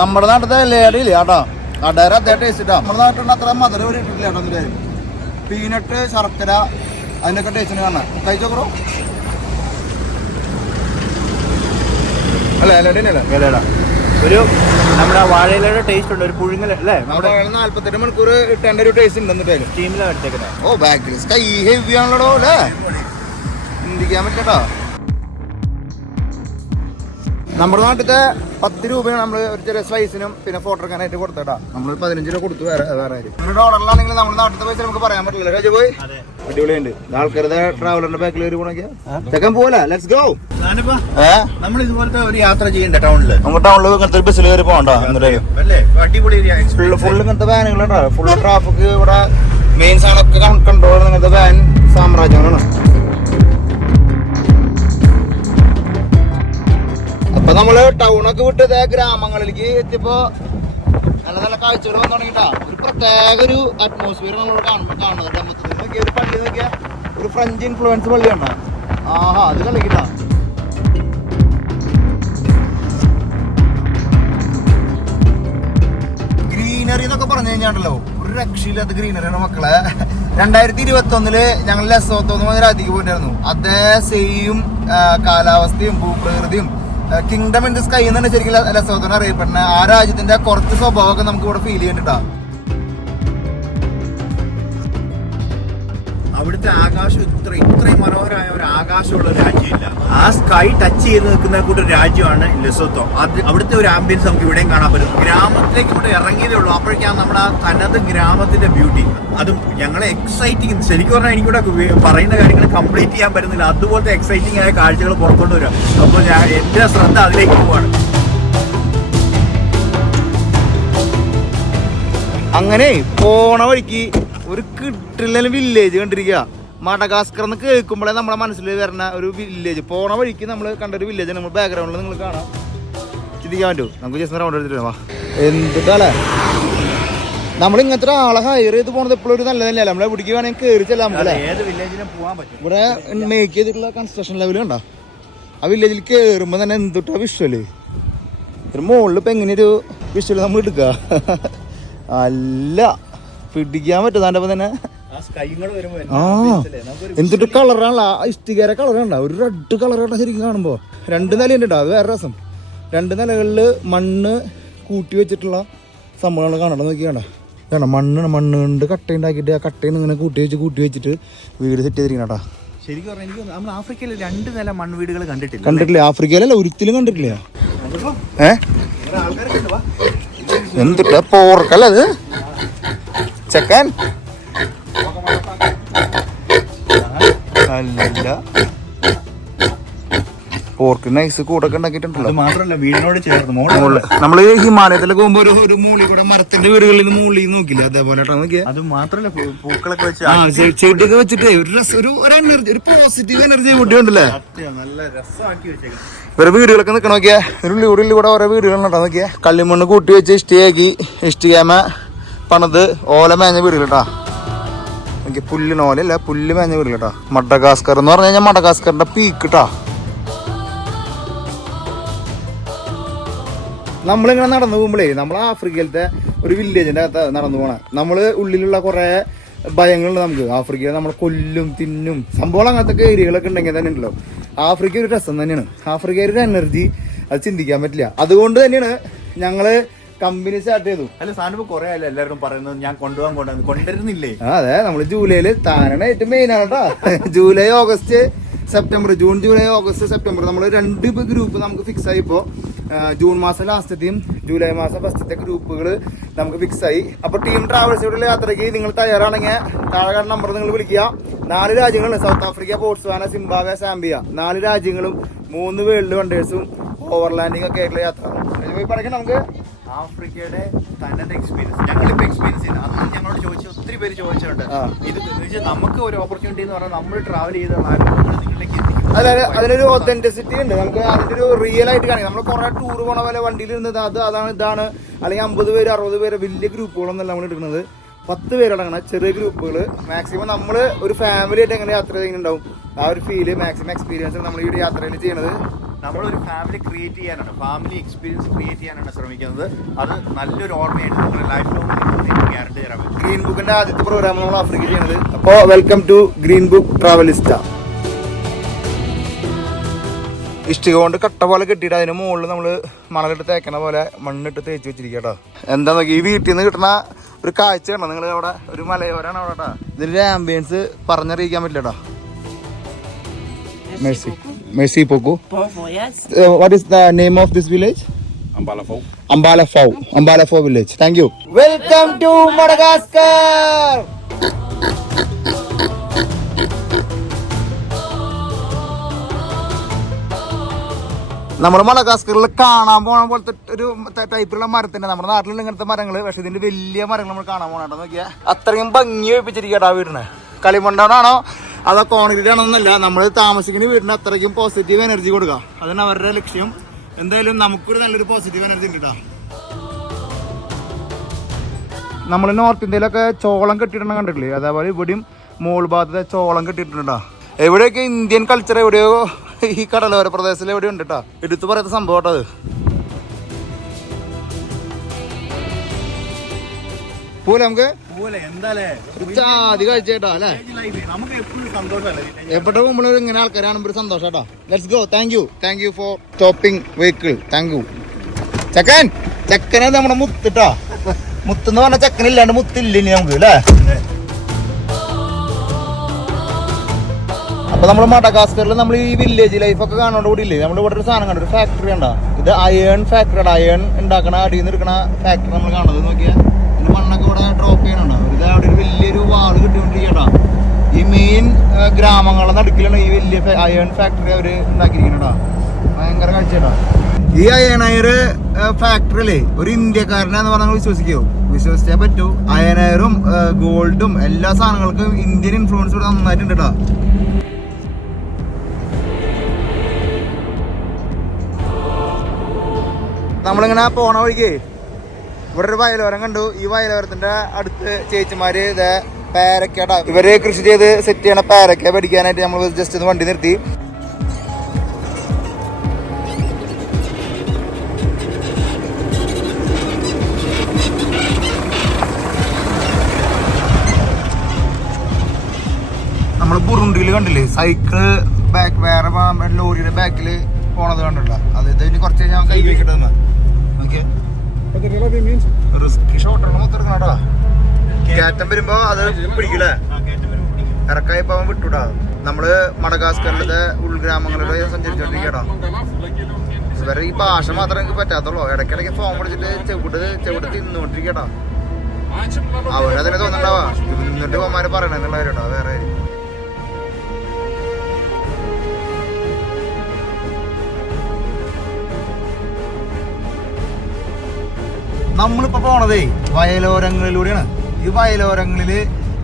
നമ്മുടെ നാട്ടിലത്തെ ലേടിയില്ലേ കേട്ടോ, അടേര അതേ ടേസ്റ്റ് ഇട്ടാ. നമ്മുടെ നാട്ടിലുള്ള അത്ര മധുരം ഒരു ഇട്ടിട്ടില്ല കേട്ടോ. എന്തായാലും പീനട്ട്, ശർക്കര, അതിനൊക്കെ ടേസ്റ്റിന് കാണാം. കഴിച്ചോക്കറോ അല്ല ഇലട ഒരു നമ്മുടെ വാഴയിലയുടെ ടേസ്റ്റ് ഉണ്ട്, ഒരു പുഴുങ്ങൽ അല്ലേ? നമ്മുടെ 48 മണിക്കൂർ ഇട്ടേണ്ട ഒരു ടേസ്റ്റ് ഉണ്ട് സ്റ്റീമിലാണ് എടുത്തേക്കുന്നത്. ഓ ബാക്കിൽ സ്കൈ ഹെവി ആണല്ലോ അല്ലേ? ചിന്തിക്കാൻ പറ്റട്ടോ. നമ്മുടെ നാട്ടിലത്തെ 10 രൂപയാണ് നമ്മൾ ഒരു ചെറിയ സ്ലൈസിനും പിന്നെ ഫോട്ടോ എടുക്കാനായിട്ട് കൊടുത്തേട്ടാ. നമ്മൾ 15 രൂപ കൊടുത്തു. വേറെ ഒരു ഡോളറിലാണെങ്കിൽ നമ്മുടെ നാട്ടിലത്തെ പൈസ നമുക്ക് പറയാൻ പറ്റില്ല. രാജു പോയി അടിപൊളിയുണ്ട്. ആൾക്കാരുടെ ട്രാവലറിന്റെ ബാക്കിൽ ഒരു ഗുണൊക്കെ ചെക്കൻ പോലെ. Let's go. നമ്മൾ ഇതുപോലത്തെ ഒരു യാത്ര ചെയ്യണ്ട ടൗണില്. നമുക്ക് ടൗണിൽ ഇങ്ങനത്തെ ബസ്സിൽ കയറി പോകണ്ട. അടിപൊളി ഫുള്ള് ഇങ്ങനത്തെ വാനുകളുണ്ടോ? ഫുള്ള് ട്രാഫിക് ഇവിടെ മെയിൻ സാധനമൊക്കെ കൺട്രോൾ ഇങ്ങനത്തെ വാൻ സാമ്രാജ്യങ്ങളാണ്. അപ്പൊ നമ്മള് ടൗണൊക്കെ വിട്ട് ഗ്രാമങ്ങളിലേക്ക് എത്തിയപ്പോ നല്ല നല്ല കാഴ്ചകൾ വന്നു തുടങ്ങിട്ടാ. ഒരു പ്രത്യേക ഒരു അറ്റ്മോസ്ഫിയർ നമ്മളോട് കാണുന്നത്. മൊത്തത്തിൽ ഒരു പള്ളി നോക്കിയാ ഒരു ഫ്രഞ്ച് ഇൻഫ്ലുവൻസ് പള്ളിയാണ്. ആഹാ, അത് കളിക്കിട്ടാ. ഗ്രീനറി എന്നൊക്കെ പറഞ്ഞു കഴിഞ്ഞാണ്ടല്ലോ ഒരു രക്ഷയില്ലാത്ത ഗ്രീനറിയാണ് മക്കളെ. 2021 ഞങ്ങൾ ലെസോത്തോന്ന് പറഞ്ഞ രാജ്യത്തേക്ക് പോയിട്ടായിരുന്നു. അതേ സെയിം കാലാവസ്ഥയും ഭൂപ്രകൃതിയും കിങ്ഡം ഇൻ ദി സ്കൈ എന്നാണ് ശരിക്കും ലെസോത്തോന്ന് അറിയപ്പെടുന്നത്. ആ രാജ്യത്തിന്റെ കുറച്ച് സ്വഭാവമൊക്കെ നമുക്ക് ഇവിടെ ഫീൽ ചെയ്യുന്നുണ്ടാ. അവിടുത്തെ ആകാശം ഇത്രയും മനോഹരമായ ഒരു ആകാശമുള്ള രാജ്യമില്ല. ആ സ്കൈ ടച്ച് ചെയ്ത് നിൽക്കുന്ന കൂട്ടൊരു രാജ്യമാണ് ലെസോത്തോ. അത് അവിടുത്തെ ഒരു ആംബിയൻസ് നമുക്ക് ഇവിടെയും കാണാൻ പറ്റും. ഗ്രാമത്തിലേക്ക് ഇവിടെ ഇറങ്ങിയതേ ഉള്ളൂ, അപ്പോഴേക്കാണ് നമ്മുടെ ആ തനത് ഗ്രാമത്തിന്റെ ബ്യൂട്ടി. അതും ഞങ്ങളെ എക്സൈറ്റിംഗ്, ശരിക്കും പറഞ്ഞാൽ എനിക്കിവിടെ പറയുന്ന കാര്യങ്ങൾ കംപ്ലീറ്റ് ചെയ്യാൻ പറ്റുന്നില്ല. അതുപോലത്തെ എക്സൈറ്റിംഗ് ആയ കാഴ്ചകൾ പുറത്തോട്ട് വരിക. അപ്പോൾ എന്റെ ശ്രദ്ധ അതിലേക്ക് പോവാണ്. അങ്ങനെ പോണ വഴിക്ക് ഒരു കിട്ടില്ല വില്ലേജ് കണ്ടിരിക്കുക. മഡഗാസ്കർ എന്ന് കേൾക്കുമ്പോഴേ നമ്മളെ മനസ്സിൽ വരുന്ന ഒരു വില്ലേജ്. പോണ വഴിക്ക് നമ്മൾ കണ്ടൊരു വില്ലേജ് നമ്മൾ ബാക്ക്ഗ്രൗണ്ടിൽ നിങ്ങൾ കാണാം. ചിന്തിക്കാൻ പറ്റുമോ? നമുക്ക് ജസ്റ്റ് റൗണ്ട് എടുത്തിട്ട് വാ. എന്തിട്ടല്ലേ നമ്മൾ ഇങ്ങനത്തെ ഒരാളെ ഹയർ ചെയ്ത് പോണത് എപ്പോഴും ഒരു നല്ലതല്ലേ. നമ്മളെ ഇവിടേക്ക് വേണമെങ്കിൽ കയറി ചെല്ലാം. ഏത് വില്ലേജിലും പോകാൻ പറ്റും. ഇവിടെ മേക്ക് ചെയ്തിട്ടുള്ള കൺസ്ട്രക്ഷൻ ലെവൽ കണ്ടോ? ആ വില്ലേജിൽ കയറുമ്പോൾ തന്നെ എന്തിട്ടാ വിഷ്വല്. ഒരു മുകളിൽ ഇപ്പം എങ്ങനെയൊരു വിഷ്വല് നമ്മൾ എടുക്കുക അല്ല പിടിക്കാൻ പറ്റും. തന്നെ എന്തിട്ട് കളറാണല്ലോ ആ ഇഷ്ടികര കളറാണ്. ഒരു റെഡ് കളറാണ് ശരിക്കും കാണുമ്പോൾ. 2 നിലയുണ്ട് കേട്ടോ, അത് വേറെ രസം. 2 നിലകളിൽ മണ്ണ് കൂട്ടി വെച്ചിട്ടുള്ള സംഭവങ്ങൾ കാണണം. നോക്കി കാണാം, മണ്ണ് കൊണ്ട് കട്ട ഉണ്ടാക്കിയിട്ട് ആ കട്ടയിൽ ഇങ്ങനെ കൂട്ടി വെച്ചിട്ട് വീട് സെറ്റ് ചെയ്തിരിക്കണം കേട്ടോ. ശരിക്കും പറഞ്ഞാൽ എനിക്ക് നമ്മൾ ആഫ്രിക്കയിൽ 2 നില മൺവീടുകൾ കണ്ടിട്ടില്ല. ആഫ്രിക്കയിലല്ല ഒരിക്കലും കണ്ടിട്ടില്ല. എന്തിട്ടാ പോർക്കല്ല അത് ചെക്കൻ അല്ല പോർക്ക് നൈസ് കൂടൊക്കെ ഉണ്ടാക്കിയിട്ടുണ്ടല്ലോ. മാത്രമല്ല വീടിനോട് ചേർന്ന് നമ്മള് ഹിമാലയത്തിലൊക്കെ പോകുമ്പോ ഒരു മൂളി കൂടെ മരത്തിന്റെ വീടുകളിൽ നിന്ന് മൂളി നോക്കില്ല, അതേപോലെ നോക്കിയാ. അത് മാത്രല്ല പൂക്കളൊക്കെ വെച്ച് ചെടിയൊക്കെ വെച്ചിട്ട് ഒരു രസം, ഒരു എനർജി, ഒരു പോസിറ്റീവ് എനർജി കൂട്ടി ഉണ്ടല്ലേ. നല്ല രസമാക്കി വെച്ചേക്കാം. ഇവരെ വീടുകളൊക്കെ നിൽക്കണം നോക്കിയാ. ഒരു ഉള്ളിൽ കൂടെ ഓരോ വീടുകളുണ്ടോ നോക്കിയാ. കള്ളിമണ്ണ് കൂട്ടി വെച്ച് ഇഷ്ടികേമ പണിത് ഓല മേഞ്ഞ വീടുകൾ കേട്ടാ. എനിക്ക് പുല്ലിന് ഓലല്ല, പുല്ല് മേഞ്ഞ വീടുകൾ കേട്ടാ. മഡഗാസ്കർ എന്ന് പറഞ്ഞു കഴിഞ്ഞാൽ മഡഗാസ്കറിന്റെ പീക്ക് കേട്ടാ. നമ്മളിങ്ങനെ നടന്നു പോകുമ്പോഴേ നമ്മൾ ആഫ്രിക്കയിലത്തെ ഒരു വില്ലേജിന്റെ അകത്ത് നടന്നു പോണ. നമ്മള് ഉള്ളിലുള്ള കുറെ ഭയങ്ങളുണ്ട് നമുക്ക്. ആഫ്രിക്കയിൽ നമ്മൾ കൊല്ലും തിന്നും സംഭവം അങ്ങനത്തെ ഏരിയകളൊക്കെ ഉണ്ടെങ്കിൽ തന്നെ ഉണ്ടല്ലോ. ആഫ്രിക്ക ഒരു രസം തന്നെയാണ്. ആഫ്രിക്കയിൽ ഒരു എനർജി അത് ചിന്തിക്കാൻ പറ്റില്ല. അതുകൊണ്ട് തന്നെയാണ് ഞങ്ങള് കമ്പനി സ്റ്റാർട്ട് ചെയ്തു. അല്ല സാധനം കുറെ ആയല്ലോ എല്ലാവരും പറയുന്നത് ഞാൻ കൊണ്ടുവരുന്നില്ലേ. അതെ, നമ്മള് ജൂലൈയില് താനാണ് ഏറ്റവും മെയിൻ ആണ് കേട്ടോ. July August September, June July August September നമ്മൾ 2 ഗ്രൂപ്പ് നമുക്ക് ഫിക്സ് ആയി. ഇപ്പോൾ ജൂൺ മാസം ലാസ്റ്റത്തെയും ജൂലൈ മാസം ഫസ്റ്റത്തെ ഗ്രൂപ്പുകൾ നമുക്ക് ഫിക്സ് ആയി. അപ്പൊ ടീം ട്രാവൽസിയോടുള്ള യാത്രയ്ക്ക് നിങ്ങൾ തയ്യാറാണെങ്കിൽ താഴെ നമ്പർ നിങ്ങൾ വിളിക്കുക. 4 രാജ്യങ്ങൾ, south Africa, Botswana, Zimbabwe, Zambia, 4 രാജ്യങ്ങളും 3 വേൾഡ് വണ്ടേഴ്സും ഓവർലാൻഡിംഗ് ഒക്കെ ആയിട്ടുള്ള യാത്ര. പറയാം നമുക്ക് ആഫ്രിക്കയുടെ തനത് എക്സ്പീരിയൻസ് ഞങ്ങളിപ്പോ എക്സ്പീരിയൻസ് ചെയ്യുന്നത്. അന്ന് ഞങ്ങളോട് ചോദിച്ചു, ഒത്തിരി പേര് ചോദിച്ചിട്ടുണ്ട്. ഇത് നമുക്ക് ഒരു ഓപ്പർച്യൂണിറ്റി എന്ന് പറഞ്ഞാൽ നമ്മൾ ട്രാവൽ ചെയ്ത നിങ്ങളിലേക്ക് എത്തിക്കും. അതായത് അതിനൊരു ഒത്തന്റിസിറ്റി ഉണ്ട്. നമുക്ക് അതിന്റെ ഒരു റിയൽ ആയിട്ട് കാണിക്കാം. നമ്മൾ കുറെ ടൂർ പോണ പോലെ വണ്ടിയിൽ ഇരുന്നത് അതാണ് ഇതാണ്, അല്ലെങ്കിൽ 50 പേര് 60 പേര് വലിയ ഗ്രൂപ്പുകളൊന്നല്ല നമ്മൾ എടുക്കുന്നത്. 10 പേരടങ്ങണ ചെറിയ ഗ്രൂപ്പുകൾ. മാക്സിമം നമ്മൾ ഒരു ഫാമിലി ആയിട്ട് എങ്ങനെ യാത്ര ചെയ്യുന്നുണ്ടാവും ആ ഒരു ഫീല് മാക്സിമം എക്സ്പീരിയൻസ് നമ്മൾ ഈ യാത്രയിൽ ചെയ്യണത്. നമ്മളൊരു ഫാമിലി ക്രിയേറ്റ് ചെയ്യാനാണ്, ഫാമിലി എക്സ്പീരിയൻസ് ക്രിയേറ്റ് ചെയ്യാനാണ് ശ്രമിക്കുന്നത്. അത് നല്ലൊരു ഓർമ്മയായിട്ട് നിങ്ങളുടെ ലൈഫ് ലോങ് ഗ്യാരണ്ടി തരാൻ പറ്റും. ഗ്രീൻ ബുക്കിന്റെ ആദ്യത്തെ പ്രോഗ്രാം നമ്മൾ ആഫ്രിക്ക ചെയ്യണത്. അപ്പോൾ വെൽക്കം ടു ഗ്രീൻ ബുക്ക് ട്രാവലിസ്റ്റ. ഇഷ്ടിക കൊണ്ട് കട്ട പോലെ കെട്ടിയിട്ട് അതിന് മുകളിൽ നമ്മൾ മണലിട്ട് തേക്കണ പോലെ മണ്ണിട്ട് തേച്ച് വെച്ചിരിക്കുക കേട്ടോ. എന്താ നോക്കി ഈ വീട്ടിൽ നിന്ന് കിട്ടുന്ന ഒരു കാഴ്ച കണ്ടോ നിങ്ങൾ. അവിടെ ഒരു മലയോരാണ് അവിടെ കേട്ടോ. ഇതിന്റെ ആംബിയൻസ് പറഞ്ഞറിയിക്കാൻ പറ്റില്ല കേട്ടോ. Merci beaucoup. Bon voyage. What is the name of this village? Ambalafo village. Thank you. Welcome to Madagascar. നമ്മൾ മഡഗാസ്കറിൽ കാണാൻ പോണ പോലത്തെ ഒരു ടൈപ്പിലുള്ള മരത്തിന്റെ, നമ്മുടെ നാട്ടിലുള്ള ഇങ്ങനത്തെ മരങ്ങൾ, പക്ഷെ ഇതിന്റെ വലിയ മരങ്ങൾ നമ്മൾ കാണാൻ പോകണോ നോക്കിയാൽ. അത്രയും ഭംഗി വെപ്പിച്ചിരിക്കട്ടാ വീടിന്. കളിമണ്ണാണോ അതോ കോൺക്രീറ്റ് ആണോന്നല്ല, നമ്മൾ താമസിക്കുന്ന വീടിന് അത്രയ്ക്കും പോസിറ്റീവ് എനർജി കൊടുക്കുക. അതാണ് അവരുടെ ലക്ഷ്യം. എന്തായാലും നമുക്കൊരു നല്ലൊരു പോസിറ്റീവ് എനർജി ഉണ്ട് കേട്ടോ. നമ്മൾ നോർത്ത് ഇന്ത്യയിലൊക്കെ ചോളം കെട്ടിയിട്ടുണ്ട് കണ്ടിട്ടില്ലേ, അതേപോലെ ഇവിടെയും മോൾ ഭാഗത്തെ ചോളം കെട്ടിയിട്ടുണ്ടോ. എവിടെയൊക്കെ ഇന്ത്യൻ കൾച്ചർ എവിടെയോ ഈ കടലോര പ്രദേശത്തിൽ എവിടെയോ ഉണ്ട് കേട്ടോ. എടുത്തു പറയാത്ത സംഭവം കേട്ടോ അത്. പോലെ നമുക്ക് പോലെ എന്താലേ ചാതി കഴിച്ചേട്ടാ അല്ലേ. നമുക്ക് എപ്പോഴും സന്തോഷമല്ലേ എവിടെ നമ്മൾ ഇങ്ങനെ ആൾക്കാരാണ് ഒരു സന്തോഷം കേട്ടോ. Let's go. Thank you for stopping vehicle. Thank you ചെക്കനെ നമ്മുടെ മുത്തിട്ടാ. മുത്തെന്ന് പറഞ്ഞ ചെക്കനില്ലാണ്ട് മുത്തില്ല ഇനി നമുക്ക് അല്ലേ. അപ്പൊ നമ്മൾ മഡഗാസ്കറിൽ നമ്മൾ ഈ വില്ലേജ് ലൈഫ് ഒക്കെ കാണാണ്ട് കൂടി ഇല്ലേ. നമ്മൾ ഇവിടെ ഒരു സാധനം കണ്ടു, ഒരു ഫാക്ടറി കണ്ടാ. ഇത് അയേൺ ഫാക്ടറി, അയേൺ ഉണ്ടാക്കണ അടിയിൽ നിന്ന് എടുക്കണ ഫാക്ടറി നമ്മൾ കാണുന്നത്. നോക്കിയാൽ ഇതിന്റെ മണ്ണൊക്കെ ഇവിടെ ഡ്രോപ്പ് ചെയ്യണുണ്ടോ. ഇത് അവിടെ ഒരു വലിയൊരു വാള് കിട്ടിക്കൊണ്ടിരിക്കട്ടാ. ഈ മെയിൻ ഗ്രാമങ്ങളുടെ നടുക്കിലാണ് ഈ വലിയ അയേൺ ഫാക്ടറി അവർ ഉണ്ടാക്കിയിരിക്കണടാ. ഭയങ്കര കാഴ്ചയാടാ. ഈ അയണയർ ഫാക്ടറിയിലെ ഒരു ഇന്ത്യക്കാരനാന്ന് പറഞ്ഞാൽ വിശ്വസിച്ചേ പറ്റൂ. അയണയറും ഗോൾഡും എല്ലാ സാധനങ്ങൾക്കും ഇന്ത്യൻ ഇൻഫ്ലുവൻസ് ഇവിടെ നന്നായിട്ടുണ്ട് കേട്ടോ. നമ്മളിങ്ങനെ പോണ വഴിക്ക് ഇവിടെ ഒരു വയലോരം കണ്ടു. ഈ വയലോരത്തിന്റെ അടുത്ത് ചേച്ചിമാര് ഇതേ പേരക്കടാ ഇവര് കൃഷി ചെയ്ത് സെറ്റ് ചെയ്യണ പേരക്ക പഠിക്കാനായിട്ട് നമ്മൾ ജസ്റ്റ് ഒന്ന് വണ്ടി നിർത്തി. നമ്മൾ ബുറുണ്ടിയിൽ കണ്ടില്ലേ സൈക്കിള് ബാക്ക് വേറെ ലോറിയുടെ ബാക്കില് പോണത് കണ്ടല്ലോ. അത് ഇനി കുറച്ച് കഴിഞ്ഞാൽ കൈ വെക്കിട്ട് ഓക്കെ. റിസ്കി ഷോട്ടുകൾ മൊത്തം എടുക്കണോട്ടോ. കയറ്റം വരുമ്പോ അത് പിടിക്കില്ലേ. ഇറക്കായിപ്പോ അവൻ വിട്ടൂടാ. നമ്മള് മഡഗാസ്കറിലത്തെ ഉൾഗ്രാമങ്ങളിലൂടെ സഞ്ചരിച്ചോണ്ടിരിക്കട്ടോ. ഇവരെ ഈ ഭാഷ മാത്രമേ എനിക്ക് പറ്റാത്തുള്ളൂ. ഇടയ്ക്കിടയ്ക്ക് ഫോൺ പിടിച്ചിട്ട് ചെവിട്ട് തിന്നോണ്ടിരിക്കട്ടോ. അവരതിനെ തോന്നണ്ടാവാ എന്നിട്ട് പോമാര് പറയണെന്നുള്ള കേട്ടോ. വേറെ നമ്മളിപ്പോ പോണതേ വയലോരങ്ങളിലൂടെയാണ്. ഈ വയലോരങ്ങളില്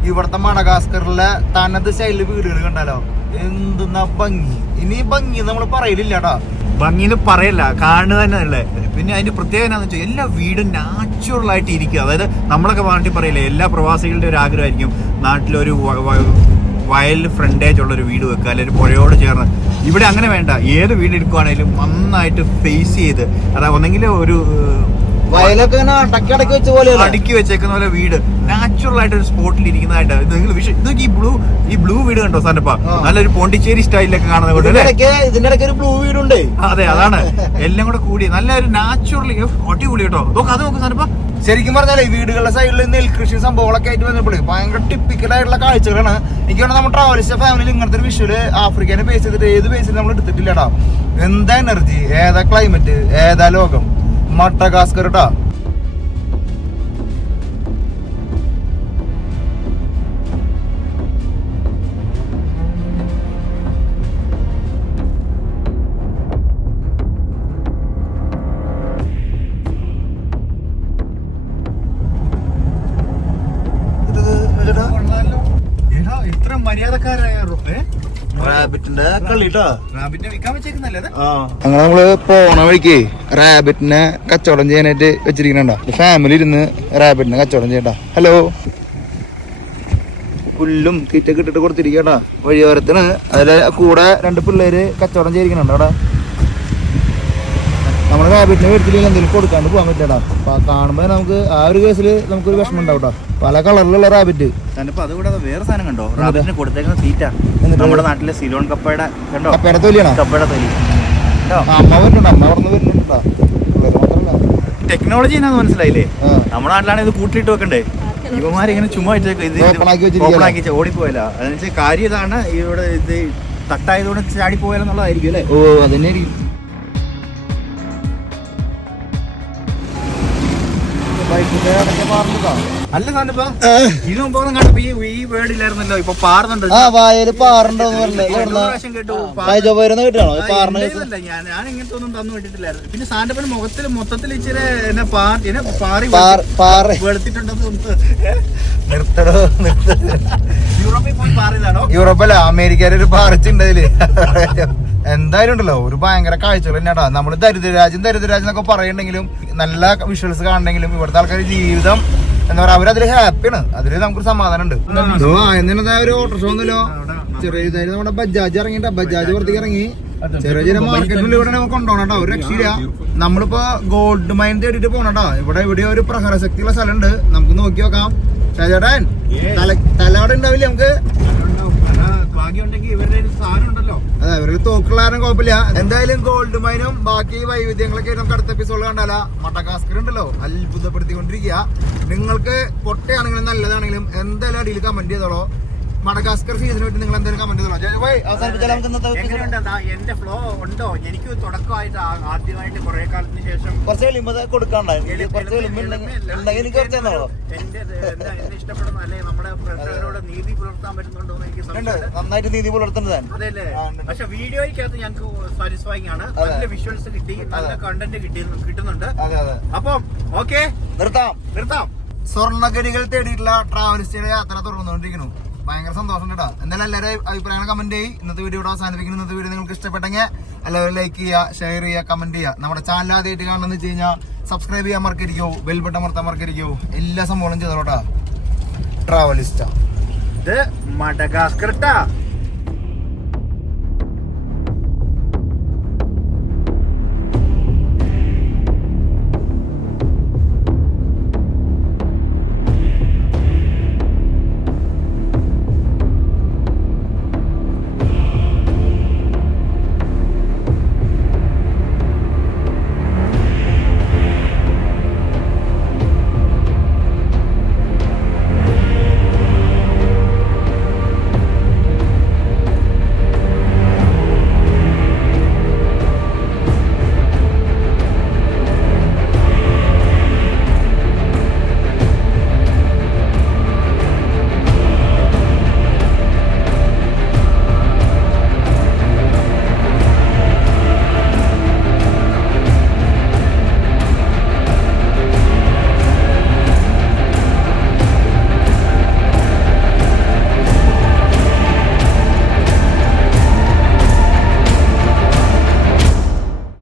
ഇവിടത്തെ മഡഗാസ്കറിലെ തനത് ശൈലി വീടുകൾ കണ്ടാലോ. എന്തെന്നാ ഭംഗി. ഇനി ഭംഗി നമ്മൾ പറയലില്ലാട്ടാ. ഭംഗിന്ന് പറയല്ല, കാണുക തന്നെ അല്ലേ. പിന്നെ അതിന്റെ പ്രത്യേകത എന്താണെന്ന് വെച്ചാൽ എല്ലാ വീടും നാച്ചുറൽ ആയിട്ട് ഇരിക്കുക. അതായത് നമ്മളൊക്കെ നാട്ടിൽ പറയില്ലേ, എല്ലാ പ്രവാസികളുടെ ഒരു ആഗ്രഹമായിരിക്കും നാട്ടിലൊരു വയൽ ഫ്രണ്ടേജ് ഉള്ളൊരു വീട് വെക്കുക, അല്ലെങ്കിൽ ഒരു പുഴയോട് ചേർന്ന്. ഇവിടെ അങ്ങനെ വേണ്ട. ഏത് വീട് എടുക്കുവാണെങ്കിലും നന്നായിട്ട് ഫേസ് ചെയ്ത്, അതാ ഒന്നെങ്കിൽ ഒരു വയലൊക്കെ അടുക്കി വെച്ചേക്കുന്ന പോലെ വീട് നാച്ചുറൽ ആയിട്ട് ഒരു സ്പോട്ടിൽ ഇരിക്കുന്നതായിട്ട് ഇതൊക്കെ ഈ ബ്ലൂ വീട് കണ്ടോ സാധനപ്പാ. നല്ലൊരു പോണ്ടിച്ചേരി സ്റ്റൈലിലൊക്കെ കാണുന്ന കൊണ്ട് ഇതിന്റെ ഇടയ്ക്ക് ഒരു ബ്ലൂ വീടുണ്ട്. അതെ, അതാണ് എല്ലാം കൂടെ കൂടി നല്ലൊരു നാച്ചുറലി അടിപൊളി കേട്ടോ. അത് നോക്ക് സാധനപ്പാ. ശരിക്കും പറഞ്ഞാലേ വീടുകളുടെ സൈഡിൽ നെൽകൃഷി സംഭവങ്ങളൊക്കെ ആയിട്ട് വന്നപ്പോഴേ ഭയങ്കര ടിപ്പിക്കൽ ആയിട്ടുള്ള കാഴ്ചകളാണ്. എനിക്ക് വേണം നമ്മുടെ ട്രാവലിസ്റ്റ് ഫാമിലിയിൽ ഇങ്ങനത്തെ ഒരു വിഷ്വല് ആഫ്രിക്കനെ ബേസ് ചെയ്തിട്ട് ഏത് ബേസിൽ നമ്മൾ എടുത്തിട്ടില്ലടാ. എന്താ എനർജി, ഏതാ ക്ലൈമറ്റ്, ഏതാ ലോകം. മഡഗാസ്കർ ട്ടാ. ഇത്ര മര്യാദക്കാരായ റാബിറ്റിന്റെ കളിട്ടാ. റാബിറ്റിനെ വിൽക്കാൻ വെച്ചേക്കുന്നല്ലേ. അങ്ങനെ നമ്മള് പോണ വഴിക്ക് റാബിറ്റിനെ കച്ചവടം ചെയ്യാനായിട്ട് വെച്ചിരിക്കണ ഫാമിലി ഇരുന്ന് റാബിറ്റിനെ കച്ചവടം ചെയ്യട്ടാ. ഹലോ. പുല്ലും തീറ്റൊക്കെ ഇട്ടിട്ട് കൊടുത്തിരിക്കട്ടാ വഴിയോരത്തിന്. അതിലെ കൂടെ 2 പിള്ളേര് കച്ചവടം ചെയ്തിരിക്കണുണ്ട് അവിടെ. നമ്മുടെ റാബിറ്റിനെ മേടിച്ചില്ലെങ്കിൽ എന്തെങ്കിലും കൊടുക്കാണ്ട് പോകാൻ പറ്റട്ടാ. അപ്പൊ കാണുമ്പോ നമുക്ക് ആ ഒരു കേസിൽ നമുക്കൊരു വിഷമം ഉണ്ടാവട്ടോ. പല കളറിലുള്ള റാബിറ്റ്. അതുകൂടെ വേറെ സാധനം കണ്ടോ, റാബിറ്റിന് കൊടുത്തേക്കുന്ന സീറ്റ നമ്മുടെ നാട്ടിലെ സിലോൺ കപ്പയുടെ കണ്ടോ. കപ്പയുടെ തൊലിയാണോ? കപ്പയുടെ തൊലി. അമ്മ വരുന്നുണ്ട്, അമ്മ പറഞ്ഞു വരുന്നുണ്ടോ. ടെക്നോളജി എന്നാന്ന് മനസ്സിലായില്ലേ. നമ്മുടെ നാട്ടിലാണ് ഇത് കൂട്ടിയിട്ട് വെക്കണ്ടേ. ഇവന്മാരിങ്ങനെ ചുമ്മാ ഓപ്പണാക്കി ഓടിപ്പോയല്ല. അതെന്ന് കാര്യം ഇതാണ്. ഇവിടെ ഇത് തട്ടായതുകൊണ്ട് ചാടിപ്പോയാലെന്നുള്ളതായിരിക്കും അല്ലേ. ഓ അതന്നെ ആയിരിക്കും. അല്ല സാധനപ്പാ, ഇത് മുമ്പ് കണ്ടപ്പോ ഈ വേർഡ് ഇല്ലായിരുന്നല്ലോ. ഇപ്പൊ പാറുന്നുണ്ട്. ഞാൻ ഇങ്ങനത്തെ ഒന്നും തന്നു വിട്ടിട്ടില്ലായിരുന്നു. പിന്നെ സാന്റപ്പന് മുഖത്തിൽ മൊത്തത്തിൽ ഇച്ചിരി പാറി വെളുത്തിട്ടുണ്ടെന്ന് തോന്നുന്നു. യൂറോപ്പിൽ പോയി പാറിയതാണോ? യൂറോപ്പല്ല, അമേരിക്കയിലൊരു പാറിച്ചുണ്ടതില്. എന്തായാലും ഉണ്ടല്ലോ ഒരു ഭയങ്കര കാഴ്ചകൾ തന്നെയാടാ. നമ്മള് ദരിദ്രരാജ്യം എന്നൊക്കെ പറയുന്നുണ്ടെങ്കിലും നല്ല വിഷ്വൽസ് കാണണമെങ്കിലും ഇവിടുത്തെ ആൾക്കാർ ജീവിതം എന്താ പറയാ, അവരതില് ഹാപ്പിയാണ്. അതില് നമുക്കൊരു സമാധാനം ഉണ്ട്. ഒരു ഓട്ടോറിക്ഷ ഒന്നുമല്ലോ, ചെറിയ നമ്മുടെ ബജാജ് ഇറങ്ങിട്ടാ. ബജാജ് പുറത്തേക്ക് ഇറങ്ങി ചെറിയ ചെറിയ മാർക്കറ്റിലൂടെ നമുക്ക് കൊണ്ടുപോകണം കേട്ടോ, ഒരു രക്ഷയില്ല. നമ്മളിപ്പോ ഗോൾഡ് മൈൻ തേടിട്ട് പോണട്ടോ. ഇവിടെ ഒരു പ്രഹരശക്തിയുള്ള സ്ഥലമുണ്ട്, നമുക്ക് നോക്കി നോക്കാം. ചേട്ടൻ തലവിടെ ഉണ്ടാവില്ല നമുക്ക്? ഭാഗ്യമുണ്ടെങ്കിൽ ഇവരുടെ സാധനം ഉണ്ടല്ലോ. അതെ, ഇവരുടെ തോക്കുള്ളാരും കുഴപ്പമില്ല. എന്തായാലും ഗോൾഡ് മൈനും ബാക്കി വൈവിധ്യങ്ങളൊക്കെ നമുക്ക് അടുത്ത എപ്പിസോഡ് കണ്ടാല. മഡഗാസ്കർ ഉണ്ടല്ലോ, അത്ഭുതപ്പെടുത്തിക്കൊണ്ടിരിക്കുക. നിങ്ങൾക്ക് പൊട്ടയാണെങ്കിലും നല്ലതാണെങ്കിലും എന്തായാലും അടിയിൽ കമന്റ് ചെയ്തോളൂ. മഡഗാസ്കർ സീസണിനെ പറ്റി നിങ്ങൾ എന്തായാലും കമന്റ് ചെയ്തോളൂ. എന്റെ ഫ്ലോ ഉണ്ടോ? എനിക്ക് തുടക്കമായിട്ട് ആദ്യമായിട്ട് കുറെ കാലത്തിന് ശേഷം കുറച്ച് കൊടുക്കാണ്ടായിരുന്നു. എന്നെ ഇഷ്ടപ്പെടുന്ന അല്ലെ നമ്മുടെ പ്രേക്ഷകരോട് നീതി പുലർത്താൻ പറ്റുന്നുണ്ടോ എന്ന് എനിക്ക് സംശയമുണ്ട്. നന്നായിട്ട് നീതി പുലർത്തുന്നത് അതെല്ലേ? പക്ഷെ വീഡിയോയ്ക്കകത്ത് ഞങ്ങൾക്ക് സാറ്റിസ്ഫൈങ് ആണ്. നല്ല വിഷ്വൽസ് കിട്ടി, നല്ല കണ്ടന്റ് കിട്ടുന്നുണ്ട്. അപ്പം ഓക്കെ, നിർത്താം. സ്വർണ്ണഗരികൾ തേടിയിട്ടുള്ള ട്രാവലിസ്റ്റിയുടെ യാത്ര തുടർന്നുകൊണ്ടിരിക്കുന്നു. ഭയങ്കര സന്തോഷം കേട്ടോ. എന്തായാലും എല്ലാവരും അഭിപ്രായങ്ങൾ കമന്റ് ചെയ്യും. ഇന്നത്തെ വീഡിയോ ഇവിടെ അവസാനിപ്പിക്കുന്നു. ഇന്നത്തെ വീഡിയോ നിങ്ങൾക്ക് ഇഷ്ടപ്പെട്ടെങ്കിൽ എല്ലാവരും ലൈക്ക് ചെയ്യുക, ഷെയർ ചെയ്യുക, കമന്റ് ചെയ്യുക. നമ്മുടെ ചാനൽ ആദ്യമായിട്ട് കാണണമെന്ന് വെച്ച് കഴിഞ്ഞാൽ സബ്സ്ക്രൈബ് ചെയ്യാൻ മറക്കരിക്കോ, ബെൽ ബട്ടൺ അമർത്താൻ മറക്കരിക്കോ. എല്ലാ സംഭവങ്ങളും ചെയ്തോട്ടാ. ട്രാവലിസ്റ്റ ഇത് മഡഗാസ്കർ ട്ടാ.